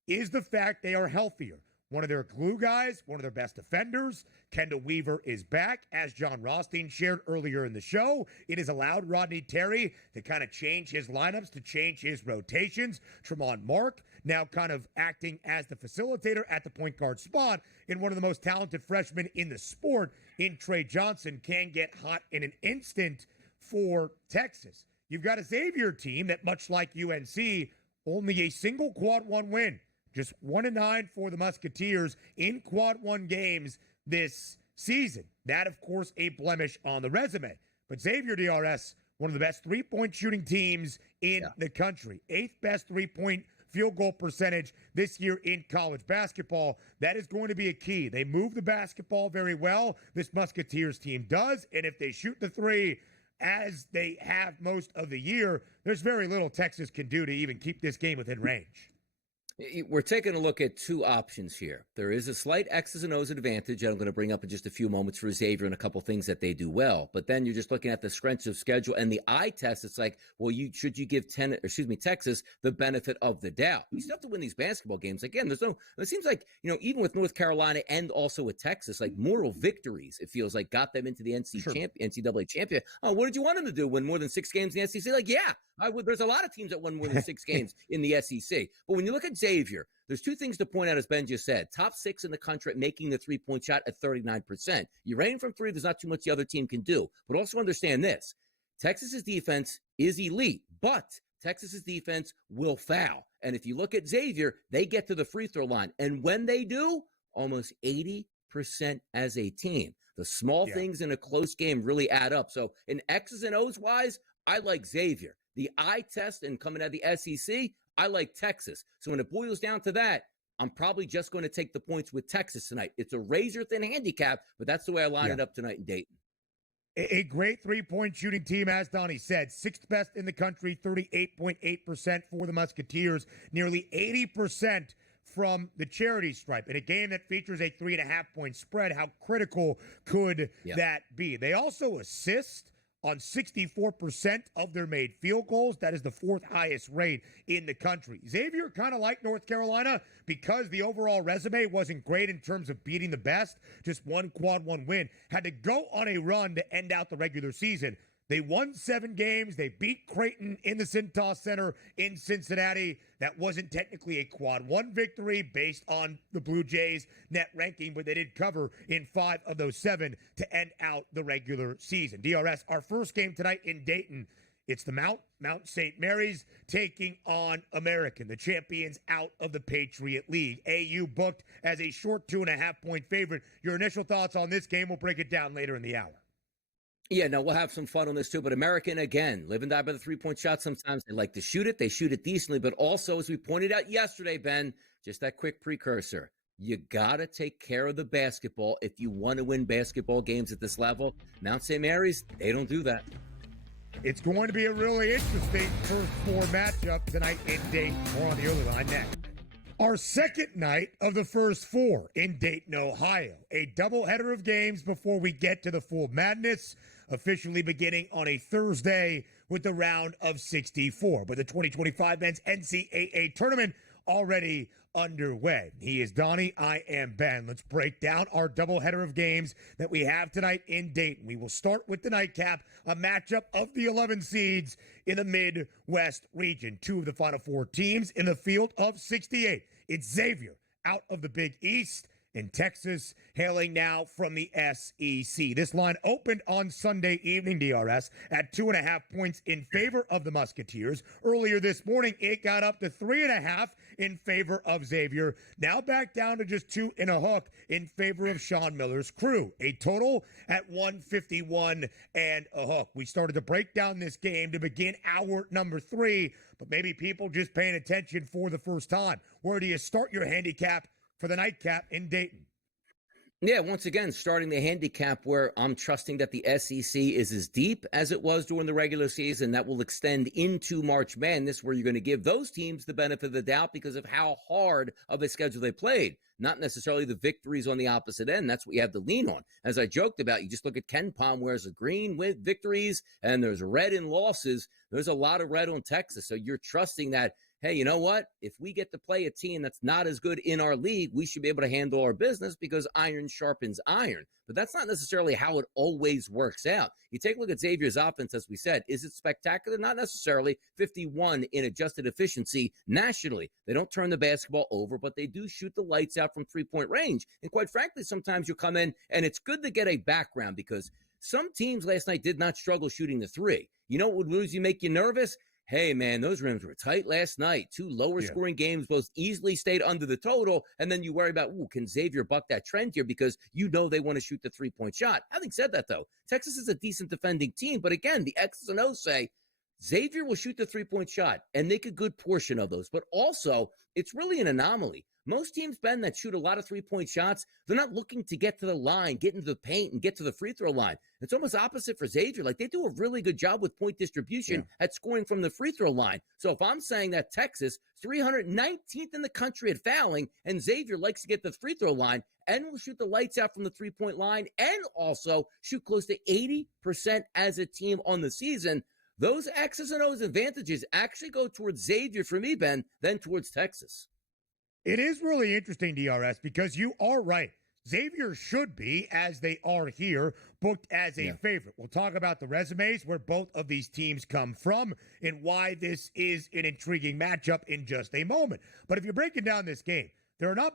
is the fact they are healthier. One of their glue guys, one of their best defenders, Kendall Weaver, is back. As Jon Rothstein shared earlier in the show, it has allowed Rodney Terry to kind of change his lineups, to change his rotations. Tremont Mark now kind of acting as the facilitator at the point guard spot, and one of the most talented freshmen in the sport in Trey Johnson can get hot in an instant for Texas. You've got a Xavier team that, much like UNC, only a single quad 1 win. Just 1-9 for the Musketeers in quad 1 games this season. That, of course, a blemish on the resume. But Xavier, DRS, one of the best three-point shooting teams in the country. 8th best three-point field goal percentage this year in college basketball. That is going to be a key. They move the basketball very well. This Musketeers team does. And if they shoot the three as they have most of the year, there's very little Texas can do to even keep this game within range. We're taking a look at 2 options here. There is a slight X's and O's advantage that I'm going to bring up in just a few moments for Xavier and a couple things that they do well. But then you're just looking at the strength of schedule and the eye test. It's like, well, should you give Texas the benefit of the doubt? You still have to win these basketball games. Again, it seems like, even with North Carolina and also with Texas, like moral victories, it feels like got them into the NCAA champion. Oh, what did you want them to do? Win more than 6 games in the SEC? Like, yeah, I would. There's a lot of teams that won more than 6 games in the SEC. But when you look at Xavier, there's 2 things to point out, as Ben just said. Top 6 in the country at making the three-point shot at 39%. You're rating from 3, there's not too much the other team can do. But also understand this. Texas's defense is elite, but Texas's defense will foul. And if you look at Xavier, they get to the free throw line. And when they do, almost 80% as a team. The small things in a close game really add up. So in X's and O's wise, I like Xavier. The eye test and coming out of the SEC, I like Texas. So when it boils down to that, I'm probably just going to take the points with Texas tonight. It's a razor-thin handicap, but that's the way I line it up tonight in Dayton. A great three-point shooting team, as Donnie said. 6th best in the country, 38.8% for the Musketeers. Nearly 80% from the charity stripe. In a game that features a 3.5-point spread, how critical could that be? They also assist on 64% of their made field goals. That is the 4th highest rate in the country. Xavier, kind of like North Carolina, because the overall resume wasn't great in terms of beating the best, just 1 quad 1 win, had to go on a run to end out the regular season. They won 7 games. They beat Creighton in the Cintas Center in Cincinnati. That wasn't technically a quad 1 victory based on the Blue Jays net ranking, but they did cover in 5 of those 7 to end out the regular season. DRS, our first game tonight in Dayton, it's the Mount St. Mary's taking on American, the champions out of the Patriot League. AU booked as a short 2.5-point favorite. Your initial thoughts on this game? We'll break it down later in the hour. Yeah, no, we'll have some fun on this too. But American, again, live and die by the three-point shot. Sometimes they like to shoot it. They shoot it decently. But also, as we pointed out yesterday, Ben, just that quick precursor, you got to take care of the basketball if you want to win basketball games at this level. Mount St. Mary's, they don't do that. It's going to be a really interesting first 4 matchup tonight in Dayton. More on the early line next. Our second night of the first 4 in Dayton, Ohio. A doubleheader of games before we get to the full madness, officially beginning on a Thursday with the round of 64. But the 2025 men's NCAA tournament already underway. He is Donnie, I am Ben. Let's break down our doubleheader of games that we have tonight in Dayton. We will start with the nightcap, a matchup of the 11 seeds in the Midwest region. Two of the Final Four teams in the field of 68. It's Xavier out of the Big East, in Texas, hailing now from the SEC. This line opened on Sunday evening, DRS, at 2.5 points in favor of the Musketeers. Earlier this morning, it got up to 3.5 in favor of Xavier. Now back down to just 2 and a hook in favor of Sean Miller's crew. A total at 151 and a hook. We started to break down this game to begin hour number 3, but maybe people just paying attention for the first time. Where do you start your handicap for the nightcap in Dayton? Yeah, once again, starting the handicap where I'm trusting that the SEC is as deep as it was during the regular season. That will extend into March Madness, where you're going to give those teams the benefit of the doubt because of how hard of a schedule they played. Not necessarily the victories on the opposite end. That's what you have to lean on. As I joked about, you just look at KenPom, where there's a green with victories and there's red in losses. There's a lot of red on Texas. So you're trusting that, hey, you know what? If we get to play a team that's not as good in our league, we should be able to handle our business because iron sharpens iron. But that's not necessarily how it always works out. You take a look at Xavier's offense, as we said. Is it spectacular? Not necessarily. 51 in adjusted efficiency nationally. They don't turn the basketball over, but they do shoot the lights out from three-point range. And quite frankly, sometimes you come in, and it's good to get a background because some teams last night did not struggle shooting the three. You know what would usually make you nervous? Hey, man, those rims were tight last night. 2 lower-scoring games, both easily stayed under the total, and then you worry about, can Xavier buck that trend here because you know they want to shoot the three-point shot. Having said that, though, Texas is a decent defending team, but again, the X's and O's say Xavier will shoot the three-point shot and make a good portion of those, but also it's really an anomaly. Most teams, Ben, that shoot a lot of three-point shots, they're not looking to get to the line, get into the paint, and get to the free throw line. It's almost opposite for Xavier. Like, they do a really good job with point distribution at scoring from the free throw line. So if I'm saying that Texas, 319th in the country at fouling, and Xavier likes to get the free throw line and will shoot the lights out from the three-point line and also shoot close to 80% as a team on the season, those X's and O's advantages actually go towards Xavier for me, Ben, than towards Texas. It is really interesting, DRS, because you are right. Xavier should be, as they are here, booked as a favorite. We'll talk about the resumes, where both of these teams come from, and why this is an intriguing matchup in just a moment. But if you're breaking down this game, there are not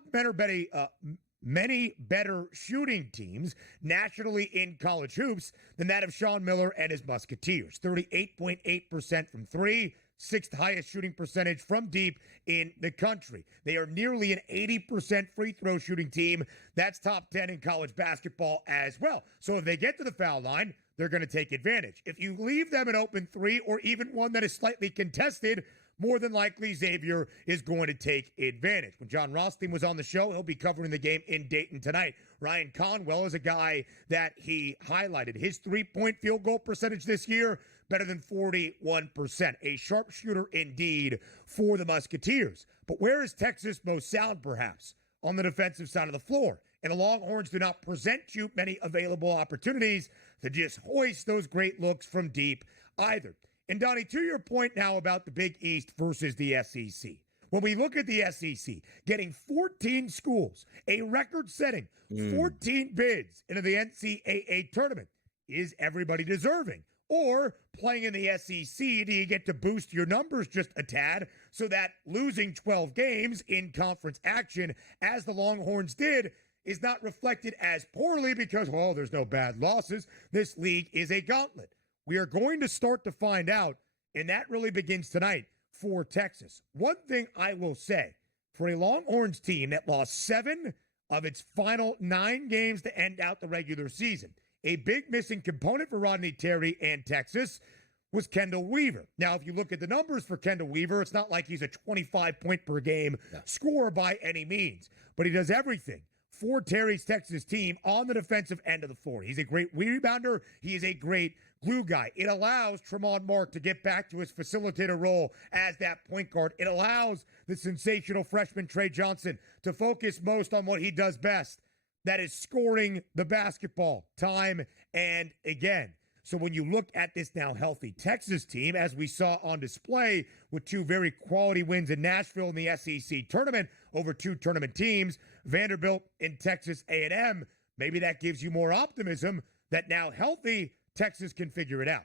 many better shooting teams nationally in college hoops than that of Sean Miller and his Musketeers. 38.8% from three, 6th highest shooting percentage from deep in the country. They are nearly an 80% free throw shooting team. That's top 10 in college basketball as well. So if they get to the foul line, they're going to take advantage. If you leave them an open three or even one that is slightly contested, more than likely Xavier is going to take advantage. When Jon Rothstein was on the show, he'll be covering the game in Dayton tonight. Ryan Conwell is a guy that he highlighted. His three-point field goal percentage this year, better than 41%. A sharpshooter indeed for the Musketeers. But where is Texas most sound, perhaps? On the defensive side of the floor. And the Longhorns do not present you many available opportunities to just hoist those great looks from deep either. And Donnie, to your point now about the Big East versus the SEC. When we look at the SEC, getting 14 schools, a record-setting 14 bids into the NCAA tournament, is everybody deserving? Or playing in the SEC, do you get to boost your numbers just a tad so that losing 12 games in conference action, as the Longhorns did, is not reflected as poorly because, well, there's no bad losses. This league is a gauntlet. We are going to start to find out, and that really begins tonight for Texas. One thing I will say, for a Longhorns team that lost 7 of its final 9 games to end out the regular season, a big missing component for Rodney Terry and Texas was Kendall Weaver. Now, if you look at the numbers for Kendall Weaver, it's not like he's a 25-point-per-game scorer by any means, but he does everything for Terry's Texas team on the defensive end of the floor. He's a great rebounder. He is a great glue guy. It allows Tremont Mark to get back to his facilitator role as that point guard. It allows the sensational freshman Trey Johnson to focus most on what he does best. That is scoring the basketball time and again. So when you look at this now healthy Texas team, as we saw on display with two very quality wins in Nashville in the SEC tournament over two tournament teams, Vanderbilt and Texas A&M, maybe that gives you more optimism that now healthy Texas can figure it out.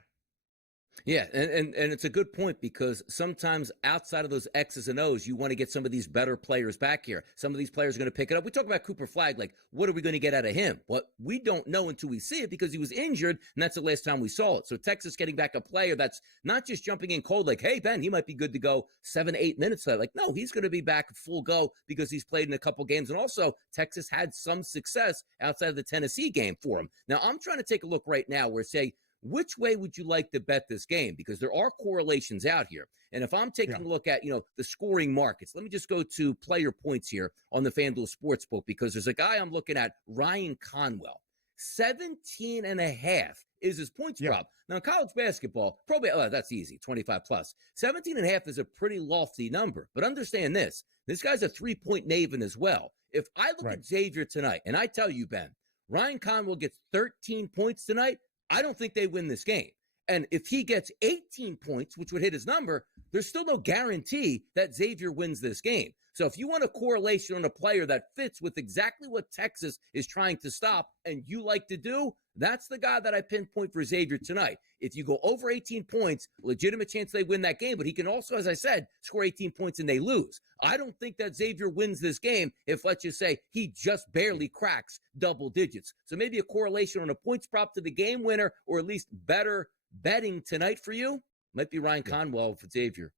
Yeah, and it's a good point because sometimes outside of those X's and O's, you want to get some of these better players back here. Some of these players are going to pick it up. We talk about Cooper Flagg, like, what are we going to get out of him? Well, we don't know until we see it because he was injured, and that's the last time we saw it. So Texas getting back a player that's not just jumping in cold like, hey, Ben, he might be good to go 7-8 minutes later. Like, no, he's going to be back full go because he's played in a couple games. And also, Texas had some success outside of the Tennessee game for him. Now, I'm trying to take a look right now where, say, which way would you like to bet this game? Because there are correlations out here. And if I'm taking a look at, the scoring markets, let me just go to player points here on the FanDuel Sportsbook because there's a guy I'm looking at, Ryan Conwell. 17.5 is his points prop. Now, in college basketball, probably, that's easy, 25 plus. 17.5 is a pretty lofty number. But understand this. This guy's a three-point maven as well. If I look at Xavier tonight, and I tell you, Ben, Ryan Conwell gets 13 points tonight, I don't think they win this game. And if he gets 18 points, which would hit his number, there's still no guarantee that Xavier wins this game. So if you want a correlation on a player that fits with exactly what Texas is trying to stop and you like to do, that's the guy that I pinpoint for Xavier tonight. If you go over 18 points, legitimate chance they win that game, but he can also, as I said, score 18 points and they lose. I don't think that Xavier wins this game if, let's just say, he just barely cracks double digits. So maybe a correlation on a points prop to the game winner or at least better betting tonight for you might be Ryan Conwell for Xavier.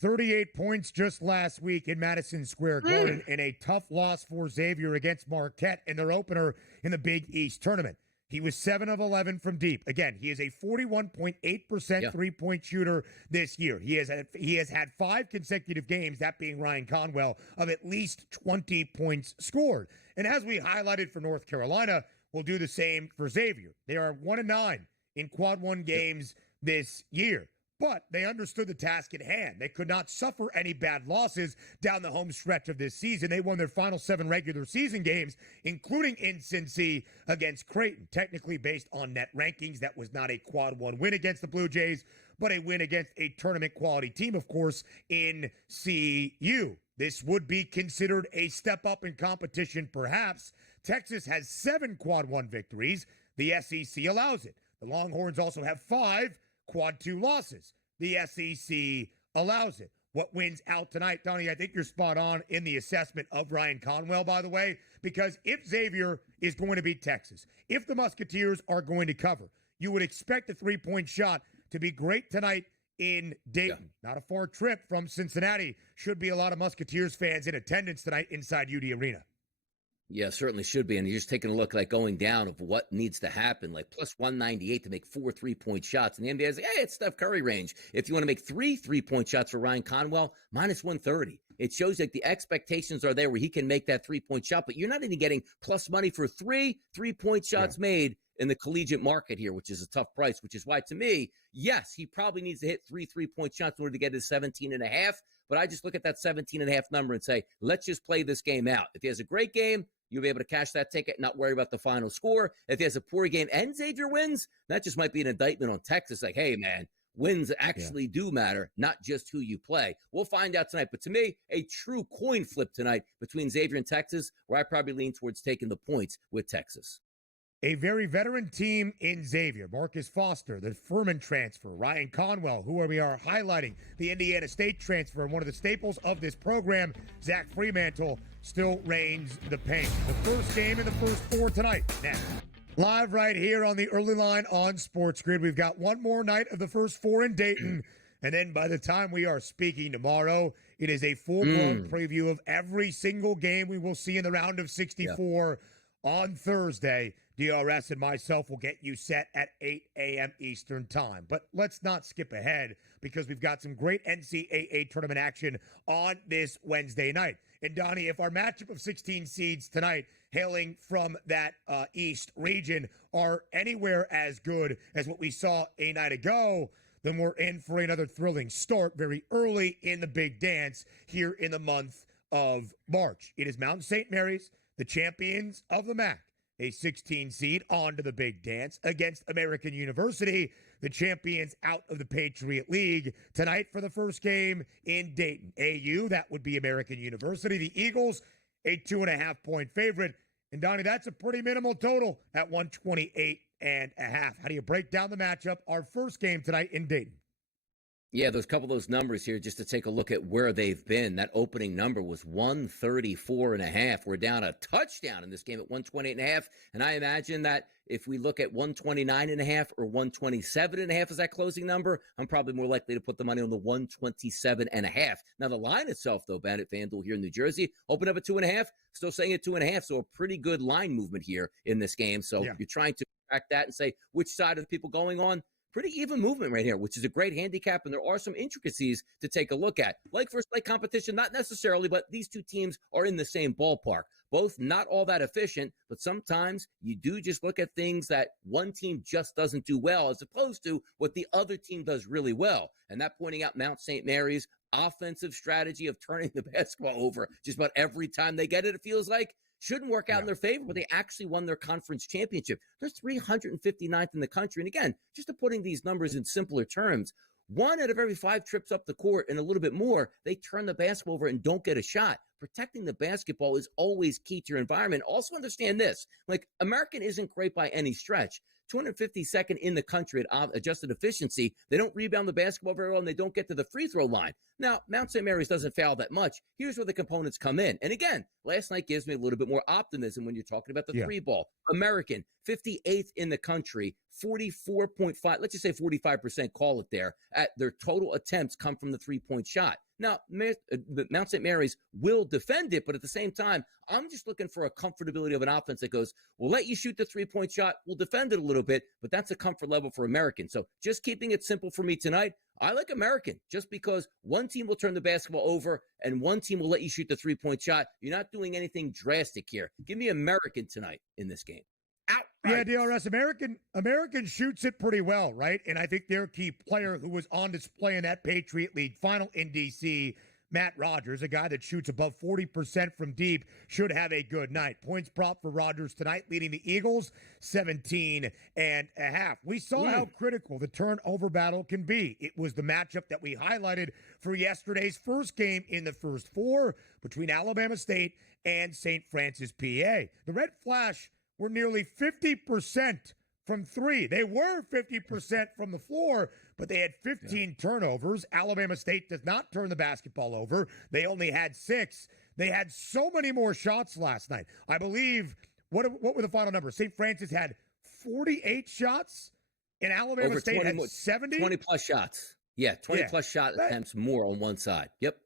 38 points just last week in Madison Square Garden in a tough loss for Xavier against Marquette in their opener in the Big East tournament. He was 7 of 11 from deep. Again, he is a 41.8% three-point shooter this year. He has had 5 consecutive games, that being Ryan Conwell, of at least 20 points scored. And as we highlighted for North Carolina, we'll do the same for Xavier. They are 1-9 in quad one games this year. But they understood the task at hand. They could not suffer any bad losses down the home stretch of this season. They won their final 7 regular season games, including in Cincy against Creighton. Technically based on net rankings, that was not a quad one win against the Blue Jays, but a win against a tournament quality team, of course, in CU. This would be considered a step up in competition, perhaps. Texas has 7 quad one victories. The SEC allows it. The Longhorns also have 5 quad 2 losses. The SEC allows it. What wins out tonight, Donnie, I think you're spot on in the assessment of Ryan Conwell, by the way, because if Xavier is going to beat Texas, if the Musketeers are going to cover, you would expect the three-point shot to be great tonight in Dayton. Not a far trip from Cincinnati. Should be a lot of Musketeers fans in attendance tonight inside UD Arena. Yeah, certainly should be. And you're just taking a look, like, going down of what needs to happen, like plus 198 to make 4 three-point shots. And the NBA is like, hey, it's Steph Curry range. If you want to make 3 three-point shots for Ryan Conwell, minus 130. It shows like the expectations are there where he can make that three-point shot, but you're not even getting plus money for 3 three-point shots made in the collegiate market here, which is a tough price, which is why, to me, yes, he probably needs to hit 3 three-point shots in order to get his 17.5. But I just look at that 17.5 number and say, let's just play this game out. If he has a great game, you'll be able to cash that ticket, not worry about the final score. If he has a poor game and Xavier wins, that just might be an indictment on Texas. Like, hey, man, wins actually do matter, not just who you play. We'll find out tonight. But to me, a true coin flip tonight between Xavier and Texas, where I probably lean towards taking the points with Texas. A very veteran team in Xavier. Marcus Foster, the Furman transfer. Ryan Conwell, who we are highlighting, the Indiana State transfer, and one of the staples of this program, Zach Fremantle, still reigns the paint. The first game in the first 4 tonight. Now, live right here on the early line on SportsGrid. We've got one more night of the first 4 in Dayton. And then by the time we are speaking tomorrow, it is a full-blown preview of every single game we will see in the round of 64 on Thursday. DRS and myself will get you set at 8 a.m. Eastern time. But let's not skip ahead because we've got some great NCAA tournament action on this Wednesday night. And Donnie, if our matchup of 16 seeds tonight hailing from that East region are anywhere as good as what we saw a night ago, then we're in for another thrilling start very early in the big dance here in the month of March. It is Mount St. Mary's, the champions of the MAC, a 16 seed, onto the big dance against American University, the champions out of the Patriot League, tonight for the first game in Dayton. AU, that would be American University. The Eagles, a 2.5-point favorite. And Donnie, that's a pretty minimal total at 128.5. How do you break down the matchup? Our first game tonight in Dayton. Yeah, there's a couple of those numbers here just to take a look at where they've been. That opening number was 134.5. We're down a touchdown in this game at 128.5. And I imagine that if we look at 129.5 or 127.5 as that closing number, I'm probably more likely to put the money on the 127.5. Now, the line itself, though, Ben, at FanDuel here in New Jersey, opened up at 2.5, still saying at 2.5. So a pretty good line movement here in this game. So you're trying to track that and say which side are the people going on. Pretty even movement right here, which is a great handicap, and there are some intricacies to take a look at. Like first like competition, not necessarily, but these two teams are in the same ballpark. Both not all that efficient, but sometimes you do just look at things that one team just doesn't do well as opposed to what the other team does really well. And that pointing out Mount St. Mary's offensive strategy of turning the basketball over just about every time they get it, it feels like. Shouldn't work out in their favor, but they actually won their conference championship. They're 359th in the country. And again, just to putting these numbers in simpler terms, 1 out of every 5 trips up the court and a little bit more, they turn the basketball over and don't get a shot. Protecting the basketball is always key to your environment. Also understand this, like American isn't great by any stretch. 252nd in the country at adjusted efficiency. They don't rebound the basketball very well, and they don't get to the free throw line. Now, Mount St. Mary's doesn't foul that much. Here's where the components come in. And again, last night gives me a little bit more optimism when you're talking about the three ball. American, 58th in the country, 44.5, let's just say 45%, call it there, at their total attempts come from the three-point shot. Now, Mount St. Mary's will defend it, but at the same time, I'm just looking for a comfortability of an offense that goes, we'll let you shoot the three-point shot, we'll defend it a little bit, but that's a comfort level for American. So just keeping it simple for me tonight, I like American just because one team will turn the basketball over and one team will let you shoot the three-point shot. You're not doing anything drastic here. Give me American tonight in this game. Yeah, DRS, American shoots it pretty well, right? And I think their key player who was on display in that Patriot League final in D.C., Matt Rogers, a guy that shoots above 40% from deep, should have a good night. Points prop for Rogers tonight, leading the Eagles 17.5. We saw how critical the turnover battle can be. It was the matchup that we highlighted for yesterday's first game in the First Four between Alabama State and St. Francis, PA. The Red Flash were nearly 50% from three. They were 50% from the floor, but they had 15 turnovers. Alabama State does not turn the basketball over. They only had 6. They had so many more shots last night. I believe, what were the final numbers? St. Francis had 48 shots, and Alabama State had 70? 20-plus shots. Yeah, 20-plus shot attempts more on one side. Yep.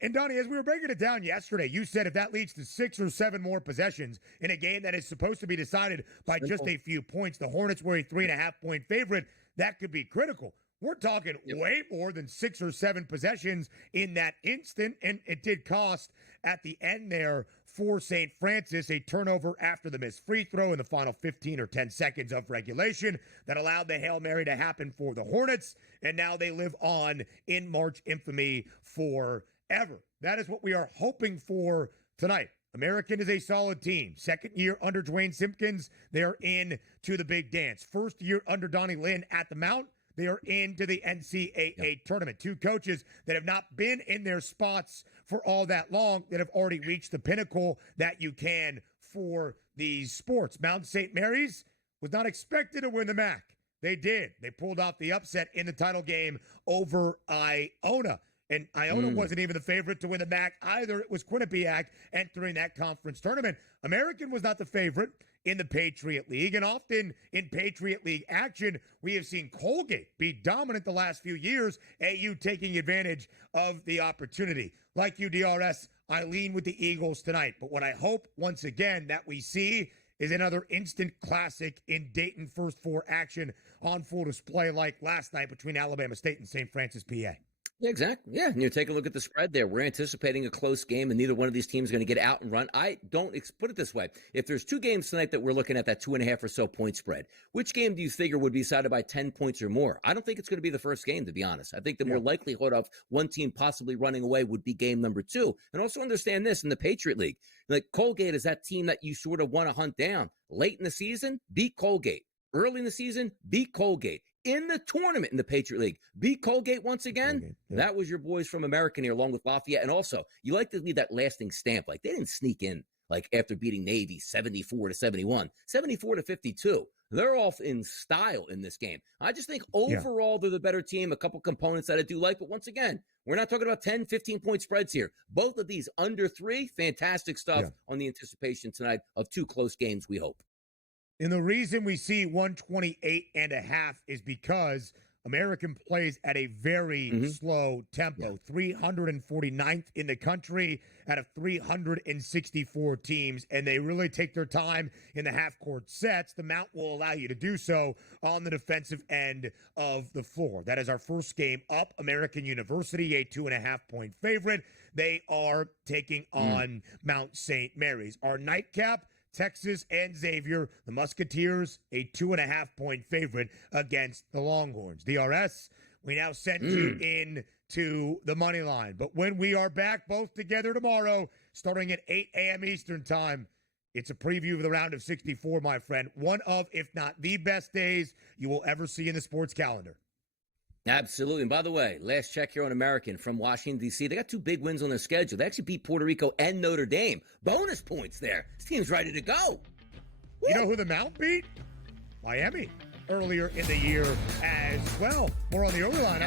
And Donnie, as we were breaking it down yesterday, you said if that leads to 6 or 7 more possessions in a game that is supposed to be decided by just a few points, the Hornets were a 3.5-point favorite. That could be critical. We're talking way more than 6 or 7 possessions in that instant, and it did cost at the end there for St. Francis a turnover after the missed free throw in the final 15 or 10 seconds of regulation that allowed the Hail Mary to happen for the Hornets, and now they live on in March infamy forever. That is what we are hoping for tonight. American is a solid team. Second year under Dwayne Simpkins, they are in to the big dance. First year under Donnie Lynn at the Mount, they are into the NCAA tournament. 2 coaches that have not been in their spots for all that long that have already reached the pinnacle that you can for these sports. Mount St. Mary's was not expected to win the MAC. They did. They pulled off the upset in the title game over Iona. And Iona wasn't even the favorite to win the MAC either. It was Quinnipiac entering that conference tournament. American was not the favorite in the Patriot League. And often in Patriot League action, we have seen Colgate be dominant the last few years, AU taking advantage of the opportunity. Like you, DRS, I lean with the Eagles tonight. But what I hope, once again, that we see is another instant classic in Dayton First Four action on full display like last night between Alabama State and St. Francis, PA. Yeah, exactly. Yeah, and you take a look at the spread there. We're anticipating a close game, and neither one of these teams is going to get out and run. I don't put it this way: if there's two games tonight that we're looking at that 2.5 or so point spread, which game do you figure would be decided by 10 points or more? I don't think it's going to be the first game, to be honest. I think the more likelihood of one team possibly running away would be game number 2. And also understand this in the Patriot League, like Colgate is that team that you sort of want to hunt down late in the season. Beat Colgate. Early in the season, beat Colgate. In the tournament in the Patriot League, beat Colgate once again. That was your boys from American here, along with Lafayette. And also, you like to leave that lasting stamp. Like, they didn't sneak in, like, after beating Navy 74-71, 74-52. They're off in style in this game. I just think overall they're the better team. A couple components that I do like. But once again, we're not talking about 10, 15-point spreads here. Both of these under 3, fantastic stuff on the anticipation tonight of 2 close games, we hope. And the reason we see 128.5 is because American plays at a very slow tempo, 349th in the country out of 364 teams, and they really take their time in the half-court sets. The Mount will allow you to do so on the defensive end of the floor. That is our first game up. American University, a 2.5-point favorite. They are taking on Mount St. Mary's. Our nightcap, Texas and Xavier, the Musketeers, a 2.5-point favorite against the Longhorns. DRS, we now send you in to the money line. But when we are back both together tomorrow, starting at 8 a.m. Eastern time, it's a preview of the round of 64, my friend. One of, if not the best days you will ever see in the sports calendar. Absolutely. And by the way, last check here on American from Washington, D.C., they got 2 big wins on their schedule. They actually beat Puerto Rico and Notre Dame. Bonus points there. This team's ready to go. You know who the Mount beat? Miami earlier in the year as well. More on the early line.